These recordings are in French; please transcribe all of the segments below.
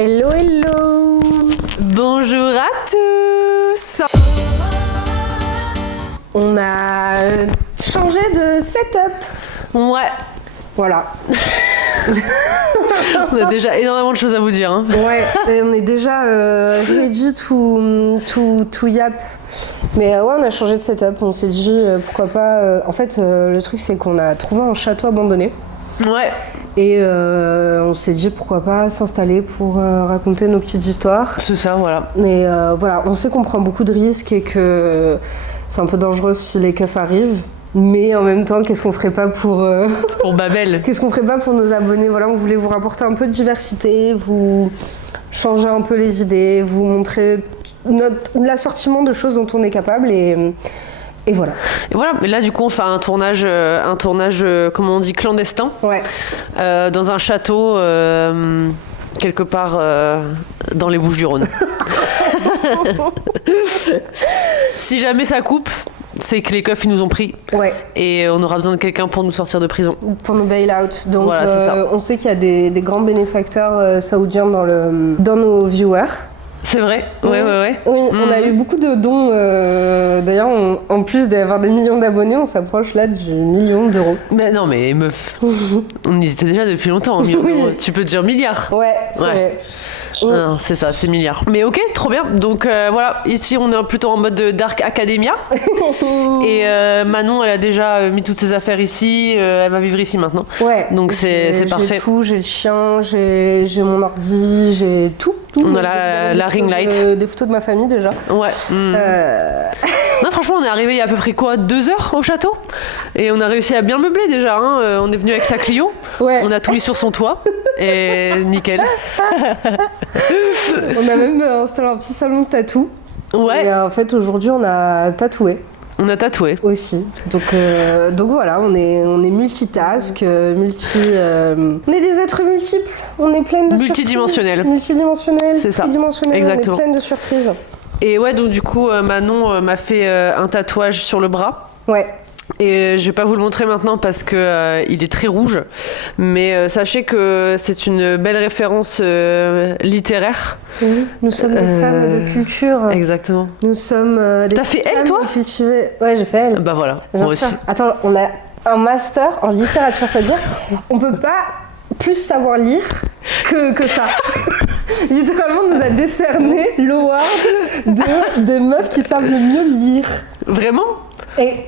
Hello, hello. Bonjour à tous. On a changé de setup. Ouais. Voilà. On a déjà énormément de choses à vous dire. Hein. Ouais, et on est déjà ready to yap. Mais ouais, on a changé de setup. On s'est dit pourquoi pas. En fait, le truc c'est qu'on a trouvé un château abandonné. Ouais. Et on s'est dit pourquoi pas s'installer pour raconter nos petites histoires. C'est ça, voilà. Mais voilà, on sait qu'on prend beaucoup de risques et que c'est un peu dangereux si les keufs arrivent. Mais en même temps, qu'est-ce qu'on ferait pas pour Babel. Qu'est-ce qu'on ferait pas pour nos abonnés? Voilà, on voulait vous rapporter un peu de diversité, vous changer un peu les idées, vous montrer l'assortiment de choses dont on est capable et voilà. Et voilà, mais là du coup on fait un tournage comment on dit, clandestin. Ouais. Dans un château quelque part dans les Bouches-du-Rhône. Si jamais ça coupe, c'est que les keufs ils nous ont pris. Ouais. Et on aura besoin de quelqu'un pour nous sortir de prison. Pour nous bail out. Donc voilà, c'est ça. On sait qu'il y a des grands bénéfacteurs saoudiens dans nos viewers. C'est vrai, ouais. Oui, on a eu beaucoup de dons. D'ailleurs, en plus d'avoir des millions d'abonnés, on s'approche là du million d'euros. Mais non, mais meuf, on y était déjà depuis longtemps, millions d'euros. Tu peux dire milliards. Ouais, c'est vrai. Non, c'est ça, c'est milliards. Mais ok, trop bien. Donc voilà, ici on est plutôt en mode Dark Academia. Et Manon, elle a déjà mis toutes ses affaires ici. Elle va vivre ici maintenant. Ouais. Donc c'est parfait. J'ai tout, j'ai le chien, j'ai mon ordi, j'ai tout. On a la ring light. Des photos de ma famille déjà. Ouais. Non, franchement, on est arrivé il y a à peu près 2 heures au château. Et on a réussi à bien meubler déjà. Hein. On est venu avec sa Clio. Ouais. On a tout mis sur son toit. Et nickel. On a même installé un petit salon de tatou. Ouais. Et en fait, aujourd'hui, on a tatoué. On a tatoué. Aussi. Donc voilà, on est multitask, on est des êtres multiples. On est plein de multidimensionnels. C'est ça. Exactement. On est plein de surprises. Et ouais, donc du coup, Manon m'a fait un tatouage sur le bras. Ouais. Et je vais pas vous le montrer maintenant parce que il est très rouge, mais sachez que c'est une belle référence littéraire. Oui, nous sommes des femmes de culture. Exactement. Nous sommes des T'as fait elle, toi? Cultivées. Ouais, j'ai fait elle. Bah voilà, bien moi sûr. aussi. Attends, on a un master en littérature, ça veut dire on peut pas plus savoir lire que ça. Littéralement, on nous a décerné l'award de meufs qui savent le mieux lire. Vraiment?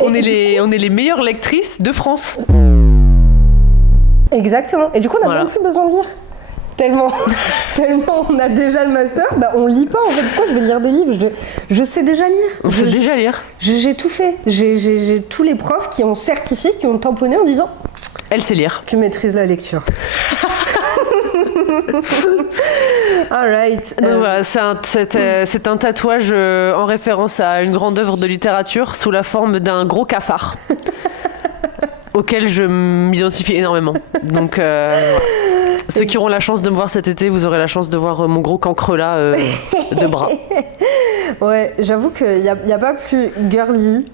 On est les meilleures lectrices de France. Exactement. Et du coup, on n'a même plus besoin de lire. Tellement on a déjà le master, bah on lit pas en fait. Pourquoi je vais lire des livres? Je sais déjà lire. On sait déjà lire. J'ai tout fait. J'ai tous les profs qui ont certifié, qui ont tamponné en disant elle sait lire. Tu maîtrises la lecture. Alright. Donc voilà, c'est un tatouage en référence à une grande œuvre de littérature sous la forme d'un gros cafard. Auquel je m'identifie énormément. Donc voilà. Ceux qui auront la chance de me voir cet été, vous aurez la chance de voir mon gros cancre là de bras. Ouais, j'avoue qu'il n'y a pas plus girly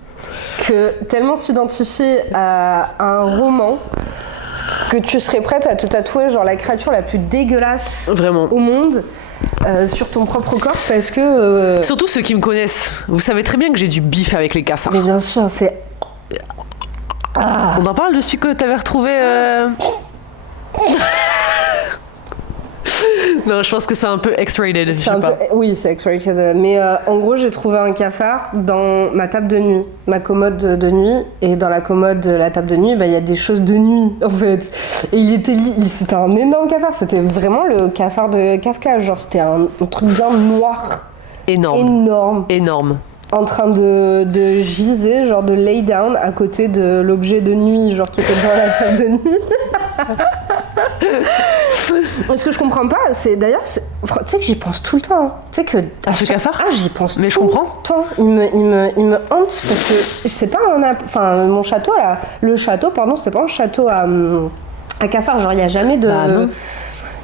que tellement s'identifier à un roman que tu serais prête à te tatouer genre la créature la plus dégueulasse vraiment au monde sur ton propre corps parce que... Surtout ceux qui me connaissent. Vous savez très bien que j'ai du bif avec les cafards. Mais bien sûr, c'est... On en parle de celui que t'avais retrouvé Non, je pense que c'est un peu X-rated, je sais pas. Oui, c'est X-rated. Mais en gros, j'ai trouvé un cafard dans ma table de nuit, ma commode de nuit. Et dans la commode de la table de nuit, il y a des choses de nuit, en fait. Et c'était un énorme cafard. C'était vraiment le cafard de Kafka. Genre, c'était un truc bien noir. Énorme. En train de giser, genre de lay down à côté de l'objet de nuit, genre qui était dans la table de nuit. Ce que je comprends pas, c'est d'ailleurs, tu sais que j'y pense tout le temps. Tu sais que à ce cafard. J'y pense. Mais je comprends. Tout le temps. Il me hante parce que je sais pas, mon château là, le château, pardon, c'est pas un château à cafard. Genre il y a jamais de. Bah, non.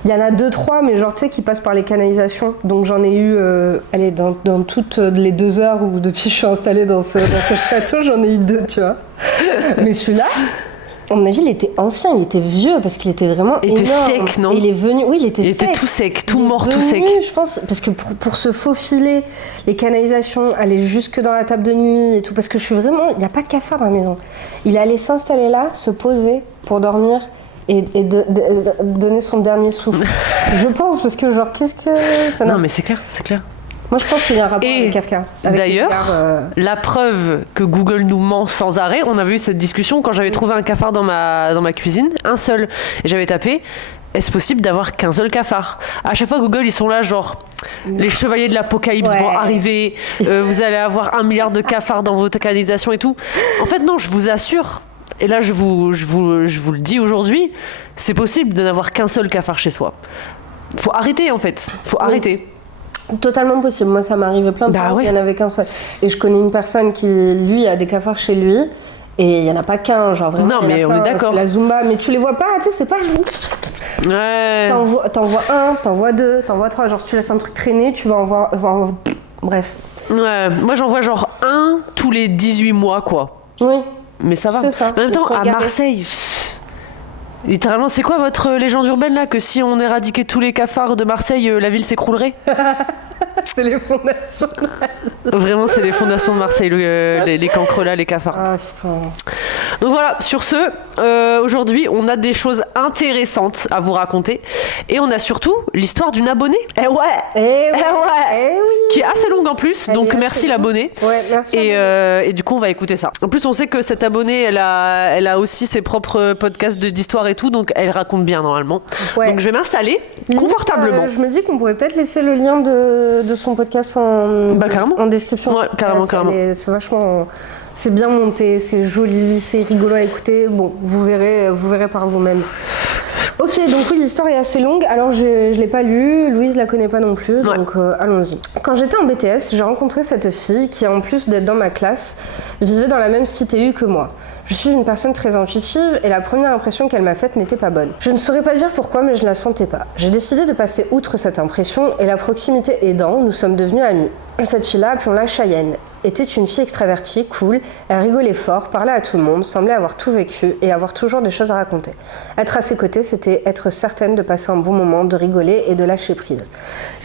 Il y en a 2-3, mais genre, tu sais, qui passent par les canalisations. Donc j'en ai eu, dans toutes les 2 heures où depuis je suis installée dans ce château, j'en ai eu 2, tu vois. Mais celui-là, À mon avis, il était ancien, il était vieux parce qu'il était vraiment Il était énorme. sec, non? Et il est venu, oui, il était sec. tout sec, tout Il est mort, tout venu, sec. Je pense, parce que pour se faufiler, les canalisations, aller jusque dans la table de nuit et tout, parce que je suis vraiment, il n'y a pas de cafard dans la maison. Il allait s'installer là, se poser pour dormir et donner son dernier souffle. Je pense, parce que genre, qu'est-ce que ça n'a... Non, mais c'est clair, c'est clair. Moi, je pense qu'il y a un rapport avec Kafka. Avec d'ailleurs, Edgar, la preuve que Google nous ment sans arrêt, on avait eu cette discussion quand j'avais trouvé un cafard dans ma cuisine, un seul. Et j'avais tapé, est-ce possible d'avoir qu'un seul cafard? À chaque fois, Google, ils sont là, genre, les chevaliers de l'apocalypse vont arriver, vous allez avoir 1 milliard de cafards dans votre canalisation et tout. En fait, non, je vous assure, et là, je vous le dis aujourd'hui, c'est possible de n'avoir qu'un seul cafard chez soi. Faut arrêter, en fait. Faut arrêter. Totalement possible. Moi, ça m'est arrivé plein de fois. Il n'y en avait qu'un seul. Et je connais une personne qui, lui, a des cafards chez lui. Et il n'y en a pas qu'un, genre vraiment. Non, mais on est d'accord. C'est la Zumba. Mais tu les vois pas, tu sais, c'est pas. Ouais. T'envoies un, t'envoies deux, t'envoies trois. Genre, tu laisses un truc traîner, tu vas en voir. Bref. Ouais, moi j'en vois genre un tous les 18 mois, quoi. Oui. Mais ça va. C'est ça. En même temps, à Marseille. Littéralement, c'est quoi votre légende urbaine là? Que si on éradiquait tous les cafards de Marseille, la ville s'écroulerait? C'est les fondations. Vraiment, c'est les fondations de Marseille, les cancres là, les cafards. Ah putain. Donc voilà, sur ce, aujourd'hui, on a des choses intéressantes à vous raconter. Et on a surtout l'histoire d'une abonnée. Eh oui. Qui est assez longue en plus, donc merci l'abonné. Ouais, merci. Et du coup, on va écouter ça. En plus, on sait que cette abonnée, elle a aussi ses propres podcasts d'histoire et tout, donc elle raconte bien normalement. Ouais. Donc je vais m'installer confortablement. Je me dis qu'on pourrait peut-être laisser le lien de son podcast en description. Ouais, carrément. C'est vachement... C'est bien monté, c'est joli, c'est rigolo à écouter. Bon, vous verrez par vous-même. Ok, donc oui, l'histoire est assez longue. Alors, je l'ai pas lue, Louise la connaît pas non plus, donc allons-y. Quand j'étais en BTS, j'ai rencontré cette fille qui, en plus d'être dans ma classe, vivait dans la même CTU que moi. Je suis une personne très intuitive et la première impression qu'elle m'a faite n'était pas bonne. Je ne saurais pas dire pourquoi, mais je la sentais pas. J'ai décidé de passer outre cette impression et la proximité aidant, nous sommes devenus amis. Cette fille-là, appelons-la Cheyenne, était une fille extravertie, cool, elle rigolait fort, parlait à tout le monde, semblait avoir tout vécu et avoir toujours des choses à raconter. Être à ses côtés, c'était être certaine de passer un bon moment, de rigoler et de lâcher prise.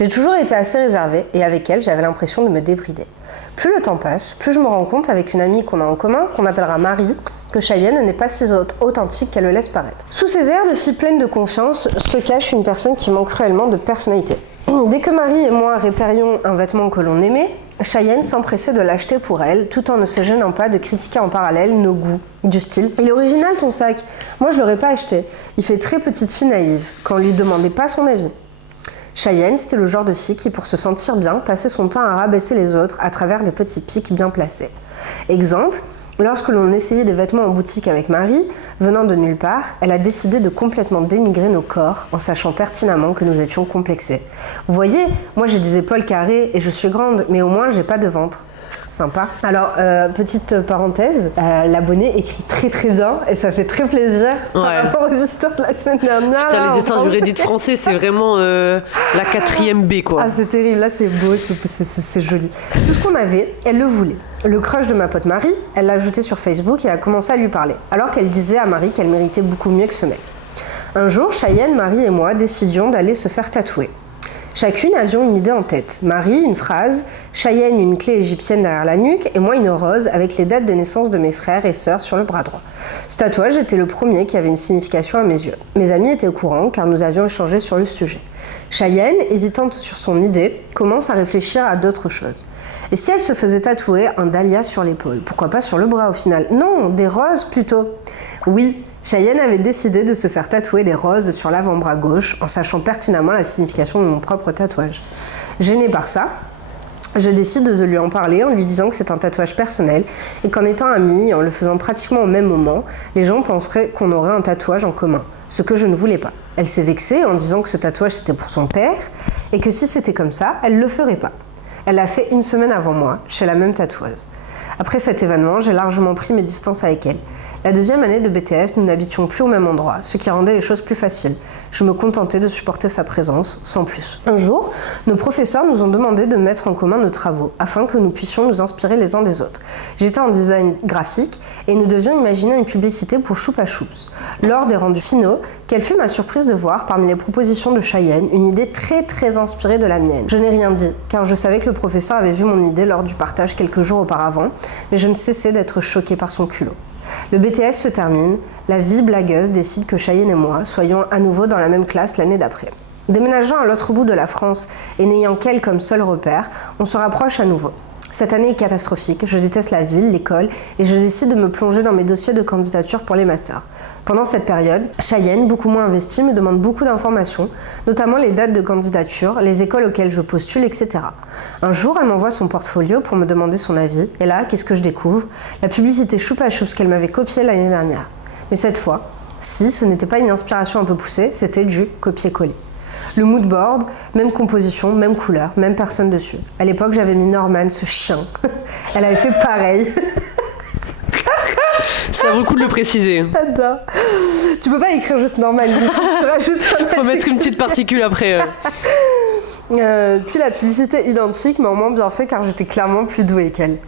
J'ai toujours été assez réservée et avec elle, j'avais l'impression de me débrider. Plus le temps passe, plus je me rends compte avec une amie qu'on a en commun, qu'on appellera Marie, que Cheyenne n'est pas si authentique qu'elle le laisse paraître. Sous ces airs de fille pleine de confiance se cache une personne qui manque cruellement de personnalité. Dès que Marie et moi répérions un vêtement que l'on aimait, Cheyenne s'empressait de l'acheter pour elle, tout en ne se gênant pas de critiquer en parallèle nos goûts. Du style « Il est original ton sac, moi je l'aurais pas acheté, il fait très petite fille naïve » quand on lui demandait pas son avis. Cheyenne, c'était le genre de fille qui, pour se sentir bien, passait son temps à rabaisser les autres à travers des petits pics bien placés. Exemple, lorsque l'on essayait des vêtements en boutique avec Marie, venant de nulle part, elle a décidé de complètement dénigrer nos corps en sachant pertinemment que nous étions complexés. Vous voyez, moi j'ai des épaules carrées et je suis grande, mais au moins j'ai pas de ventre. Sympa. Alors, petite parenthèse, l'abonné écrit très très bien et ça fait très plaisir par rapport aux histoires de la semaine dernière. Putain, les histoires du Reddit français, c'est vraiment la 4e B, quoi. Ah, c'est terrible. Là, c'est beau, c'est joli. Tout ce qu'on avait, elle le voulait. Le crush de ma pote Marie, elle l'a ajouté sur Facebook et a commencé à lui parler, alors qu'elle disait à Marie qu'elle méritait beaucoup mieux que ce mec. Un jour, Cheyenne, Marie et moi décidions d'aller se faire tatouer. Chacune avions une idée en tête. Marie, une phrase, Cheyenne, une clé égyptienne derrière la nuque, et moi une rose avec les dates de naissance de mes frères et sœurs sur le bras droit. Ce tatouage était le premier qui avait une signification à mes yeux. Mes amis étaient au courant car nous avions échangé sur le sujet. Cheyenne, hésitante sur son idée, commence à réfléchir à d'autres choses. Et si elle se faisait tatouer un dahlia sur l'épaule? Pourquoi pas sur le bras au final? Non, des roses plutôt. Oui, Cheyenne avait décidé de se faire tatouer des roses sur l'avant-bras gauche en sachant pertinemment la signification de mon propre tatouage. Gênée par ça, je décide de lui en parler en lui disant que c'est un tatouage personnel et qu'en étant amis, en le faisant pratiquement au même moment, les gens penseraient qu'on aurait un tatouage en commun, ce que je ne voulais pas. Elle s'est vexée en disant que ce tatouage c'était pour son père et que si c'était comme ça, elle ne le ferait pas. Elle l'a fait 1 semaine avant moi, chez la même tatoueuse. Après cet événement, j'ai largement pris mes distances avec elle. La deuxième année de BTS, nous n'habitions plus au même endroit, ce qui rendait les choses plus faciles. Je me contentais de supporter sa présence, sans plus. Un jour, nos professeurs nous ont demandé de mettre en commun nos travaux, afin que nous puissions nous inspirer les uns des autres. J'étais en design graphique, et nous devions imaginer une publicité pour Choupa Choups. Lors des rendus finaux, quelle fut ma surprise de voir, parmi les propositions de Cheyenne, une idée très inspirée de la mienne. Je n'ai rien dit, car je savais que le professeur avait vu mon idée lors du partage quelques jours auparavant, mais je ne cessais d'être choquée par son culot. Le BTS se termine, la vie blagueuse décide que Cheyenne et moi soyons à nouveau dans la même classe l'année d'après. Déménageant à l'autre bout de la France et n'ayant qu'elle comme seul repère, on se rapproche à nouveau. Cette année est catastrophique, je déteste la ville, l'école et je décide de me plonger dans mes dossiers de candidature pour les masters. Pendant cette période, Cheyenne, beaucoup moins investie, me demande beaucoup d'informations, notamment les dates de candidature, les écoles auxquelles je postule, etc. Un jour, elle m'envoie son portfolio pour me demander son avis, et là, qu'est-ce que je découvre? La publicité Choupa Choups qu'elle m'avait copiée l'année dernière. Mais cette fois, si ce n'était pas une inspiration un peu poussée, c'était du copier-coller. Le mood board, même composition, même couleur, même personne dessus. À l'époque, j'avais mis Norman, ce chien. Elle avait fait pareil. Ça vaut le coup de le préciser. Attends. Tu peux pas écrire juste Norman, il faut rajouter un Faut mettre une petite particule après. Puis la publicité identique, mais en moins bien fait car j'étais clairement plus douée qu'elle.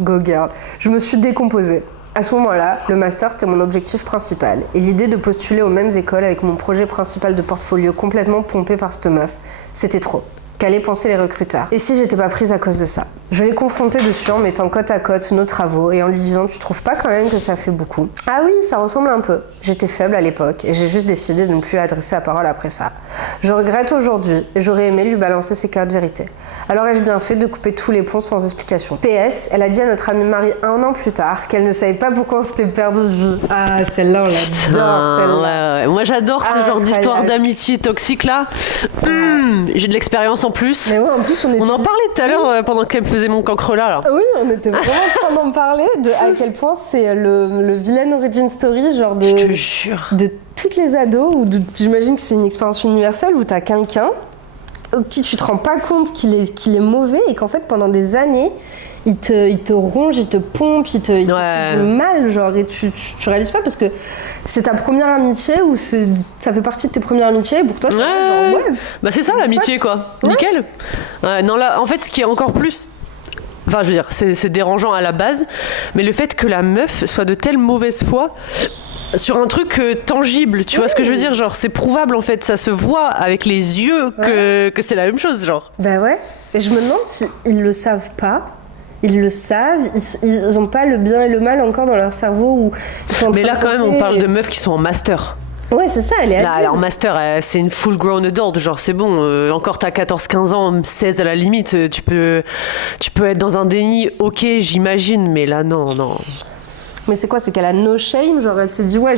Go girl. Je me suis décomposée. À ce moment-là, le master, c'était mon objectif principal. Et l'idée de postuler aux mêmes écoles avec mon projet principal de portfolio complètement pompé par cette meuf, c'était trop. Qu'allaient penser les recruteurs? Et si j'étais pas prise à cause de ça? Je l'ai confrontée dessus en mettant côte à côte nos travaux et en lui disant « Tu trouves pas quand même que ça fait beaucoup ?» Ah oui, ça ressemble un peu. J'étais faible à l'époque et j'ai juste décidé de ne plus adresser la parole après ça. Je regrette aujourd'hui et j'aurais aimé lui balancer ses cartes vérité. Alors ai-je bien fait de couper tous les ponts sans explication. PS, elle a dit à notre amie Marie 1 an plus tard qu'elle ne savait pas pourquoi on s'était perdu de vue. Ah, celle-là, on l'adore, celle-là. Ouais. Moi j'adore ce genre d'histoire d'amitié toxique là. J'ai de l'expérience en plus. Mais ouais, en plus on en parlait tout à l'heure pendant qu'elle me faisait mon cancre là. Oui, on était vraiment en train d'en parler de à quel point c'est le vilain origin story, genre de. Je te jure. De toutes les ados, j'imagine que c'est une expérience universelle où t'as quelqu'un qui tu te rends pas compte qu'il est mauvais et qu'en fait pendant des années il te ronge, il te pompe, il te fait du mal, genre, et tu réalises pas parce que c'est ta première amitié ou ça fait partie de tes premières amitiés et pour toi, bah c'est ça l'amitié quoi, nickel. Non là, en fait, ce qui est encore plus, enfin je veux dire, c'est dérangeant à la base, mais le fait que la meuf soit de telle mauvaise foi sur un truc tangible, tu vois ce que je veux dire, genre c'est prouvable en fait, ça se voit avec les yeux que c'est la même chose, genre. Bah ouais, et je me demande s'ils le savent pas. Ils le savent, ils ont pas le bien et le mal encore dans leur cerveau où ils sont en train mais là de quand même on parle de meufs qui sont en master. Ouais, c'est ça, elle est adulte. Là, en master, c'est une full grown adult, genre c'est bon, encore t'as 14-15 ans, 16 à la limite, tu peux être dans un déni, ok, j'imagine, mais là non. Mais c'est quoi? C'est qu'elle a no shame, genre elle s'est dit ouais,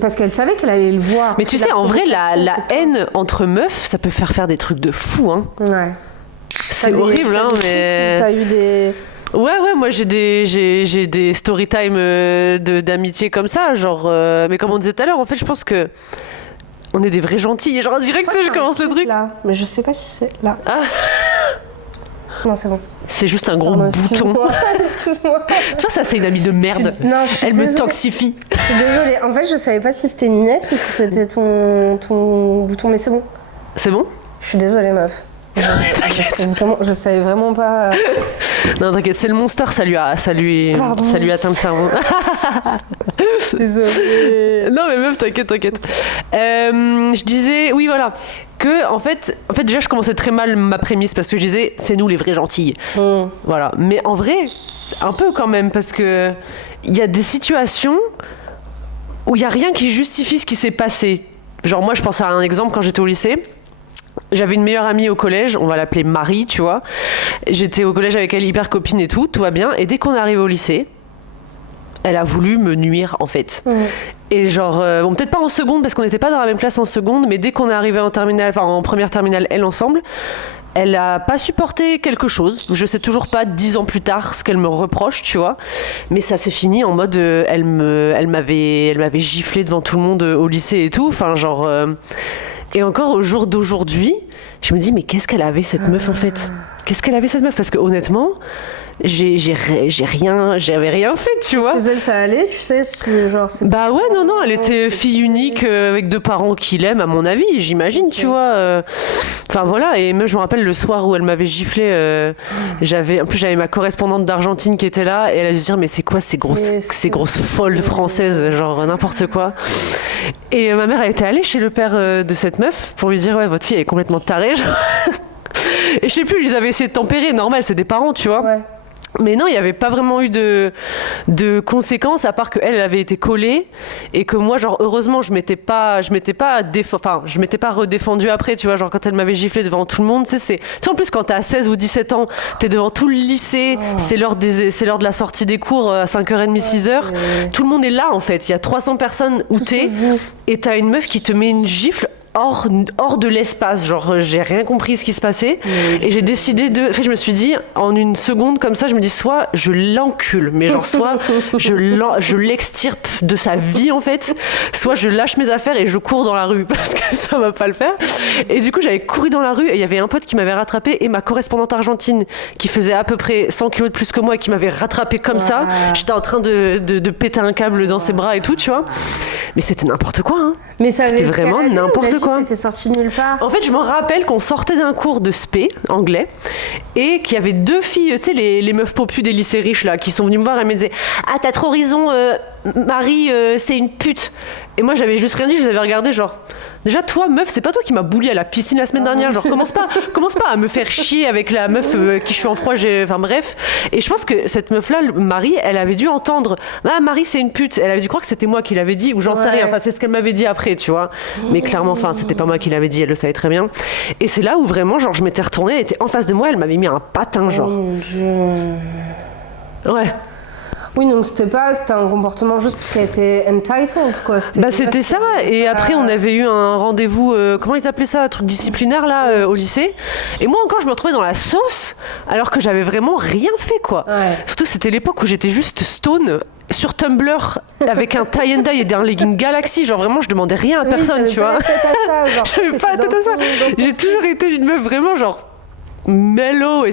parce qu'elle savait qu'elle allait le voir. Mais tu sais, en vrai, la haine entre meufs, ça peut faire des trucs de fou, hein. Ouais. C'est horrible, hein, mais... T'as eu des... Ouais, moi j'ai des story time d'amitié comme ça, genre... mais comme on disait tout à l'heure, en fait, je pense que on est des vrais gentils. Genre, direct, je commence le truc. Là, mais je sais pas si c'est là. Ah. Non, c'est bon. C'est juste un gros bouton. Excuse-moi. Tu vois, ça, c'est une amie de merde. Elle me toxifie. Je suis désolée. En fait, je savais pas si c'était une net ou si c'était ton bouton, mais c'est bon. C'est bon? Je suis désolée, meuf. Je savais vraiment pas. Non, t'inquiète, c'est le monster, ça lui atteint le cerveau. Désolée. Non, mais meuf, t'inquiète. Je disais, oui, voilà. Que, en fait, déjà, je commençais très mal ma prémisse parce que je disais, c'est nous les vrais gentils. Voilà. Mais en vrai, un peu quand même, parce que il y a des situations où il n'y a rien qui justifie ce qui s'est passé. Genre, moi, je pense à un exemple quand j'étais au lycée. J'avais une meilleure amie au collège, on va l'appeler Marie, tu vois. J'étais au collège avec elle, hyper copine et tout va bien. Et dès qu'on est arrivé au lycée, elle a voulu me nuire, en fait. Et genre, bon, peut-être pas en seconde, parce qu'on n'était pas dans la même classe en seconde, mais dès qu'on est arrivé en terminale, enfin en première terminale, elle ensemble, elle a pas supporté quelque chose. Je sais toujours pas 10 ans plus tard ce qu'elle me reproche, tu vois. Mais ça s'est fini en mode, elle m'avait giflé devant tout le monde au lycée et tout. Enfin, genre... Et encore au jour d'aujourd'hui, je me dis, mais qu'est-ce qu'elle avait cette meuf en fait? qu'est-ce qu'elle avait cette meuf? Parce que honnêtement, j'avais rien fait, tu vois. Chez elle, ça allait, tu sais, si genre c'est. Bah ouais, non, elle était fille unique avec 2 parents qui l'aiment, à mon avis, j'imagine, tu vois. Enfin voilà, et même je me rappelle le soir où elle m'avait giflé, en plus j'avais ma correspondante d'Argentine qui était là, et elle a dû se dire mais c'est quoi ces grosses folles françaises, genre n'importe quoi. Et ma mère elle était allée chez le père de cette meuf pour lui dire ouais votre fille elle est complètement tarée. Genre. Et je sais plus, ils avaient essayé de tempérer, normal, c'est des parents, tu vois. Ouais. Mais non, il n'y avait pas vraiment eu de conséquences, à part qu'elle avait été collée et que moi, genre, heureusement, je m'étais pas redéfendue après, tu vois, genre, quand elle m'avait giflé devant tout le monde, tu sais, en plus, quand t'as 16 ou 17 ans, t'es devant tout le lycée, c'est l'heure de la sortie des cours à 5h30, 6h, tout le monde est là, en fait, il y a 300 personnes où t'es, et t'as une meuf qui te met une gifle hors de l'espace, genre j'ai rien compris ce qui se passait et j'ai décidé je me suis dit en une seconde comme ça, je me dis soit je l'encule, mais genre soit je l'extirpe de sa vie en fait, soit je lâche mes affaires et je cours dans la rue parce que ça va pas le faire. Et du coup j'avais couru dans la rue et il y avait un pote qui m'avait rattrapé et ma correspondante argentine qui faisait à peu près 100 kilos de plus que moi et qui m'avait rattrapé comme ça. J'étais en train de péter un câble dans ses bras et tout, tu vois. Mais c'était n'importe quoi, hein. Mais ça c'était vraiment n'importe quoi. T'es sorti nulle part. En fait, je me rappelle qu'on sortait d'un cours de spé anglais et qu'il y avait 2 filles, tu sais, les meufs popus des lycées riches là, qui sont venues me voir et me disaient ah t'as trop raison, Marie, c'est une pute. Et moi j'avais juste rien dit, je les avais regardées genre. Déjà, toi, meuf, c'est pas toi qui m'as bully à la piscine la semaine dernière. Genre, commence pas à me faire chier avec la meuf qui je suis en froid. Enfin, bref. Et je pense que cette meuf-là, Marie, elle avait dû entendre ah, Marie, c'est une pute. Elle avait dû croire que c'était moi qui l'avais dit, ou j'en sais rien. Enfin, c'est ce qu'elle m'avait dit après, tu vois. Mais clairement, enfin, c'était pas moi qui l'avais dit, elle le savait très bien. Et c'est là où vraiment, genre, je m'étais retournée, elle était en face de moi, elle m'avait mis un patin, genre. Oh mon Dieu. Ouais. Oui, donc c'était un comportement juste parce qu'elle était entitled, quoi. C'était ça, et après on avait eu un rendez-vous, comment ils appelaient ça, un truc disciplinaire là, au lycée. Et moi encore je me retrouvais dans la sauce, alors que j'avais vraiment rien fait, quoi. Ouais. Surtout c'était l'époque où j'étais juste stone sur Tumblr avec un tie and dye et un legging Galaxy, genre vraiment je demandais rien à personne, tu vois. J'avais pas la tête à ça. J'ai toujours été une meuf vraiment genre mellow et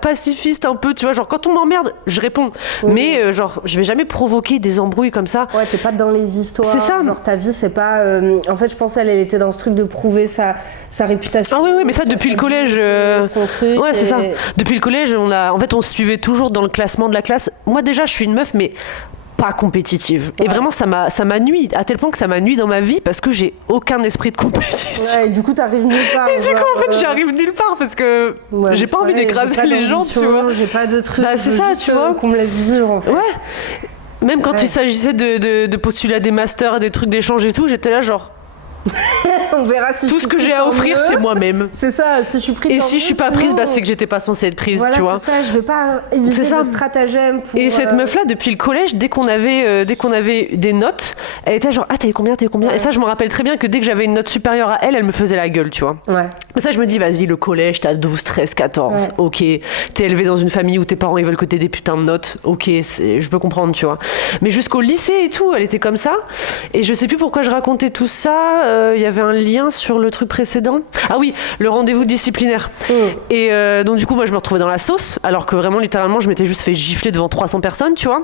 pacifiste un peu, tu vois, genre quand on m'emmerde je réponds, mais genre je vais jamais provoquer des embrouilles comme ça. Ouais, t'es pas dans les histoires, c'est ça, genre ta vie c'est pas en fait je pense elle était dans ce truc de prouver sa réputation. Ah oui mais ça depuis le collège son truc ouais c'est ça, depuis le collège on se suivait toujours dans le classement de la classe. Moi déjà je suis une meuf mais pas compétitive. Ouais. Et vraiment, ça m'a nui, à tel point que ça m'a nui dans ma vie parce que j'ai aucun esprit de compétition. Ouais, et du coup, t'arrives nulle part. Et du coup, en fait, j'arrive nulle part parce que j'ai pas envie d'écraser les gens, tu vois. J'ai pas de truc. Bah, c'est ça, tu vois. Qu'on me laisse vivre, en fait. Ouais. Même quand il s'agissait de postuler à des masters, à des trucs d'échange et tout, j'étais là genre... On verra si tout ce que j'ai à offrir, c'est moi-même. C'est ça, si je suis prise. Et si je suis pas prise, c'est que j'étais pas censée être prise, voilà, tu vois. C'est ça, je vais pas user de stratagème pour. Et cette meuf-là, depuis le collège, dès qu'on avait des notes, elle était genre ah t'as eu combien. Ouais. Et ça, je me rappelle très bien que dès que j'avais une note supérieure à elle, elle me faisait la gueule, tu vois. Ouais. Mais ça, je me dis vas-y, le collège, t'as 12, 13, 14, ouais. Ok. T'es élevée dans une famille où tes parents ils veulent que t'aies des putains de notes, ok, je peux comprendre, tu vois. Mais jusqu'au lycée et tout, elle était comme ça. Et je sais plus pourquoi je racontais tout ça. Il y avait un lien sur le truc précédent. Ah oui, le rendez-vous disciplinaire. Et donc du coup, moi, je me retrouvais dans la sauce, alors que vraiment, littéralement, je m'étais juste fait gifler devant 300 personnes, tu vois.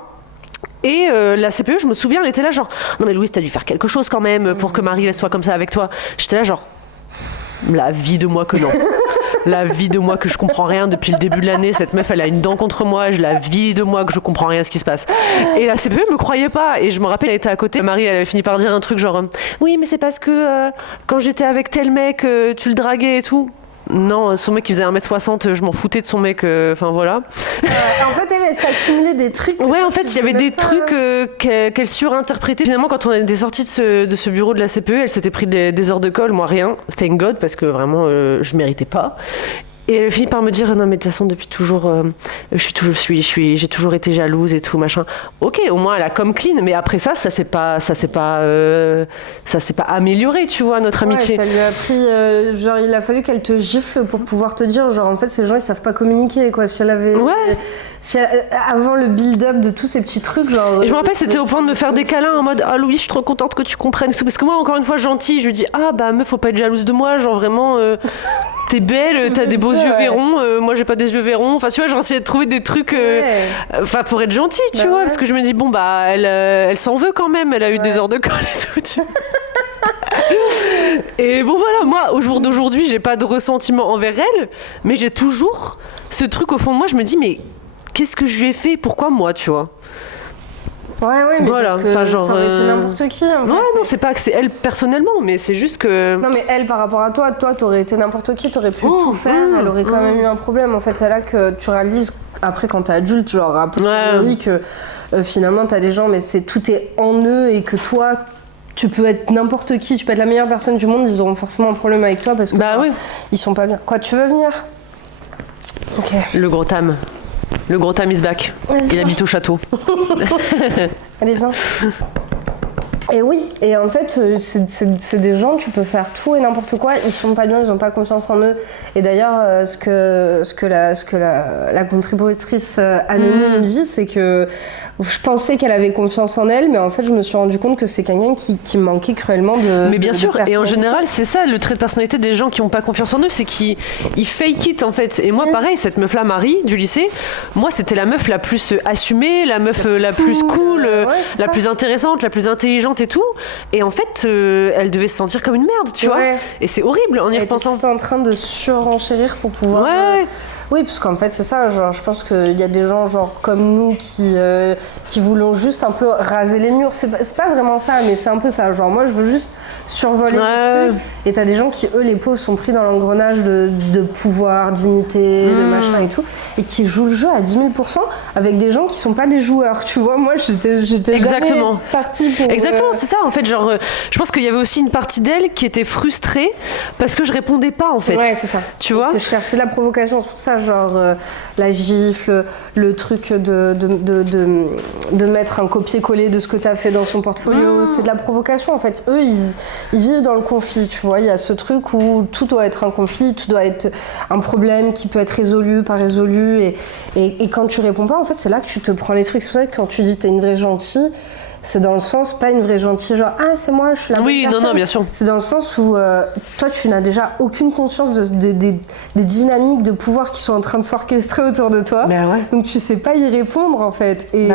Et la CPE, je me souviens, elle était là genre non mais Louise, t'as dû faire quelque chose quand même pour que Marie elle soit comme ça avec toi. J'étais là genre la vie de moi que non. La vie de moi que je comprends rien depuis le début de l'année. Cette meuf, elle a une dent contre moi. La vie de moi que je comprends rien à ce qui se passe. Et la CPE me croyait pas. Et je me rappelle, elle était à côté. Marie, elle avait fini par dire un truc genre oui, mais c'est parce que quand j'étais avec tel mec, tu le draguais et tout. Non, son mec qui faisait 1m60, je m'en foutais de son mec, enfin voilà. En fait, elle s'accumulait des trucs. Ouais, en fait, il y avait des trucs qu'elle surinterprétait. Finalement, quand on était sortis de ce bureau de la CPE, elle s'était pris des heures de colle, moi rien, thank God, parce que vraiment, je méritais pas. Et elle finit par me dire non mais de toute façon depuis toujours j'ai toujours été jalouse et tout machin. Ok, au moins elle a comme clean, mais après ça s'est pas amélioré, tu vois, notre amitié. Ça lui a pris genre il a fallu qu'elle te gifle pour pouvoir te dire genre en fait ces gens ils savent pas communiquer quoi. Si elle avait avant le build-up de tous ces petits trucs genre. Et je me rappelle c'était au point de me faire des câlins en mode ah Louis, je suis trop contente que tu comprennes tout parce que moi encore une fois gentille, je lui dis ah bah meuf faut pas être jalouse de moi, genre vraiment t'es belle, t'as des beaux yeux verrons, moi j'ai pas des yeux verrons. Enfin, tu vois, genre, essayer de trouver des trucs pour être gentille, tu vois, parce que je me dis, bon, bah, elle s'en veut quand même, elle a eu des heures de colle et tout, tu vois. Et bon, voilà, moi, au jour d'aujourd'hui, j'ai pas de ressentiment envers elle, mais j'ai toujours ce truc au fond de moi, je me dis, mais qu'est-ce que je lui ai fait? Pourquoi moi, tu vois? Ouais, mais voilà, parce que ça aurait été n'importe qui. En fait, non, c'est pas que c'est elle personnellement, mais c'est juste que... Non, mais elle, par rapport à toi, t'aurais été n'importe qui, t'aurais pu tout faire, elle aurait quand même eu un problème. En fait, c'est là que tu réalises, après, quand t'es adulte, genre, a posteriori, que finalement, t'as des gens, mais tout est en eux et que toi... Tu peux être n'importe qui, tu peux être la meilleure personne du monde, ils auront forcément un problème avec toi parce que ils sont pas bien. Quoi, tu veux venir? Ok. Le gros Tam is back. Il habite au château. Allez, viens. Et oui, et en fait, c'est des gens, tu peux faire tout et n'importe quoi, ils sont pas bien, ils ont pas confiance en eux. Et d'ailleurs, ce que la contributrice anonyme me dit, c'est que je pensais qu'elle avait confiance en elle, mais en fait, je me suis rendu compte que c'est quelqu'un qui manquait cruellement de... Mais bien sûr, et en général, c'est ça, le trait de personnalité des gens qui ont pas confiance en eux, c'est qu'ils fake it, en fait. Et moi, pareil, cette meuf-là, Marie, du lycée, moi, c'était la meuf la plus assumée, la meuf la plus cool, la plus intéressante, la plus intelligente et tout, et en fait elle devait se sentir comme une merde, tu vois, et c'est horrible en y repensant. T'es en train de surenchérir pour pouvoir oui, parce qu'en fait c'est ça, genre je pense qu'il y a des gens genre comme nous qui voulons juste un peu raser les murs, c'est pas vraiment ça, mais c'est un peu ça, genre moi je veux juste survoler les trucs, et t'as des gens qui eux les pauvres sont pris dans l'engrenage de pouvoir, dignité, de machin et tout, et qui jouent le jeu à 10 000% avec des gens qui sont pas des joueurs, tu vois, moi j'étais exactement partie pour... Exactement, c'est ça en fait, genre je pense qu'il y avait aussi une partie d'elle qui était frustrée parce que je répondais pas en fait. Ouais, c'est ça. Tu vois, te chercher de la provocation, c'est pour ça, genre la gifle, le truc de mettre un copier-coller de ce que t'as fait dans son portfolio, c'est de la provocation en fait. Eux, ils vivent dans le conflit, tu vois, il y a ce truc où tout doit être un conflit, tout doit être un problème qui peut être résolu, pas résolu, et quand tu réponds pas, en fait, c'est là que tu te prends les trucs. C'est pour ça que quand tu dis t'es une vraie gentille, c'est dans le sens, pas une vraie gentille, genre ah c'est moi, je suis la bonne personne. Non, bien sûr. C'est dans le sens où toi tu n'as déjà aucune conscience des dynamiques de pouvoir qui sont en train de s'orchestrer autour de toi. Donc tu sais pas y répondre en fait. Et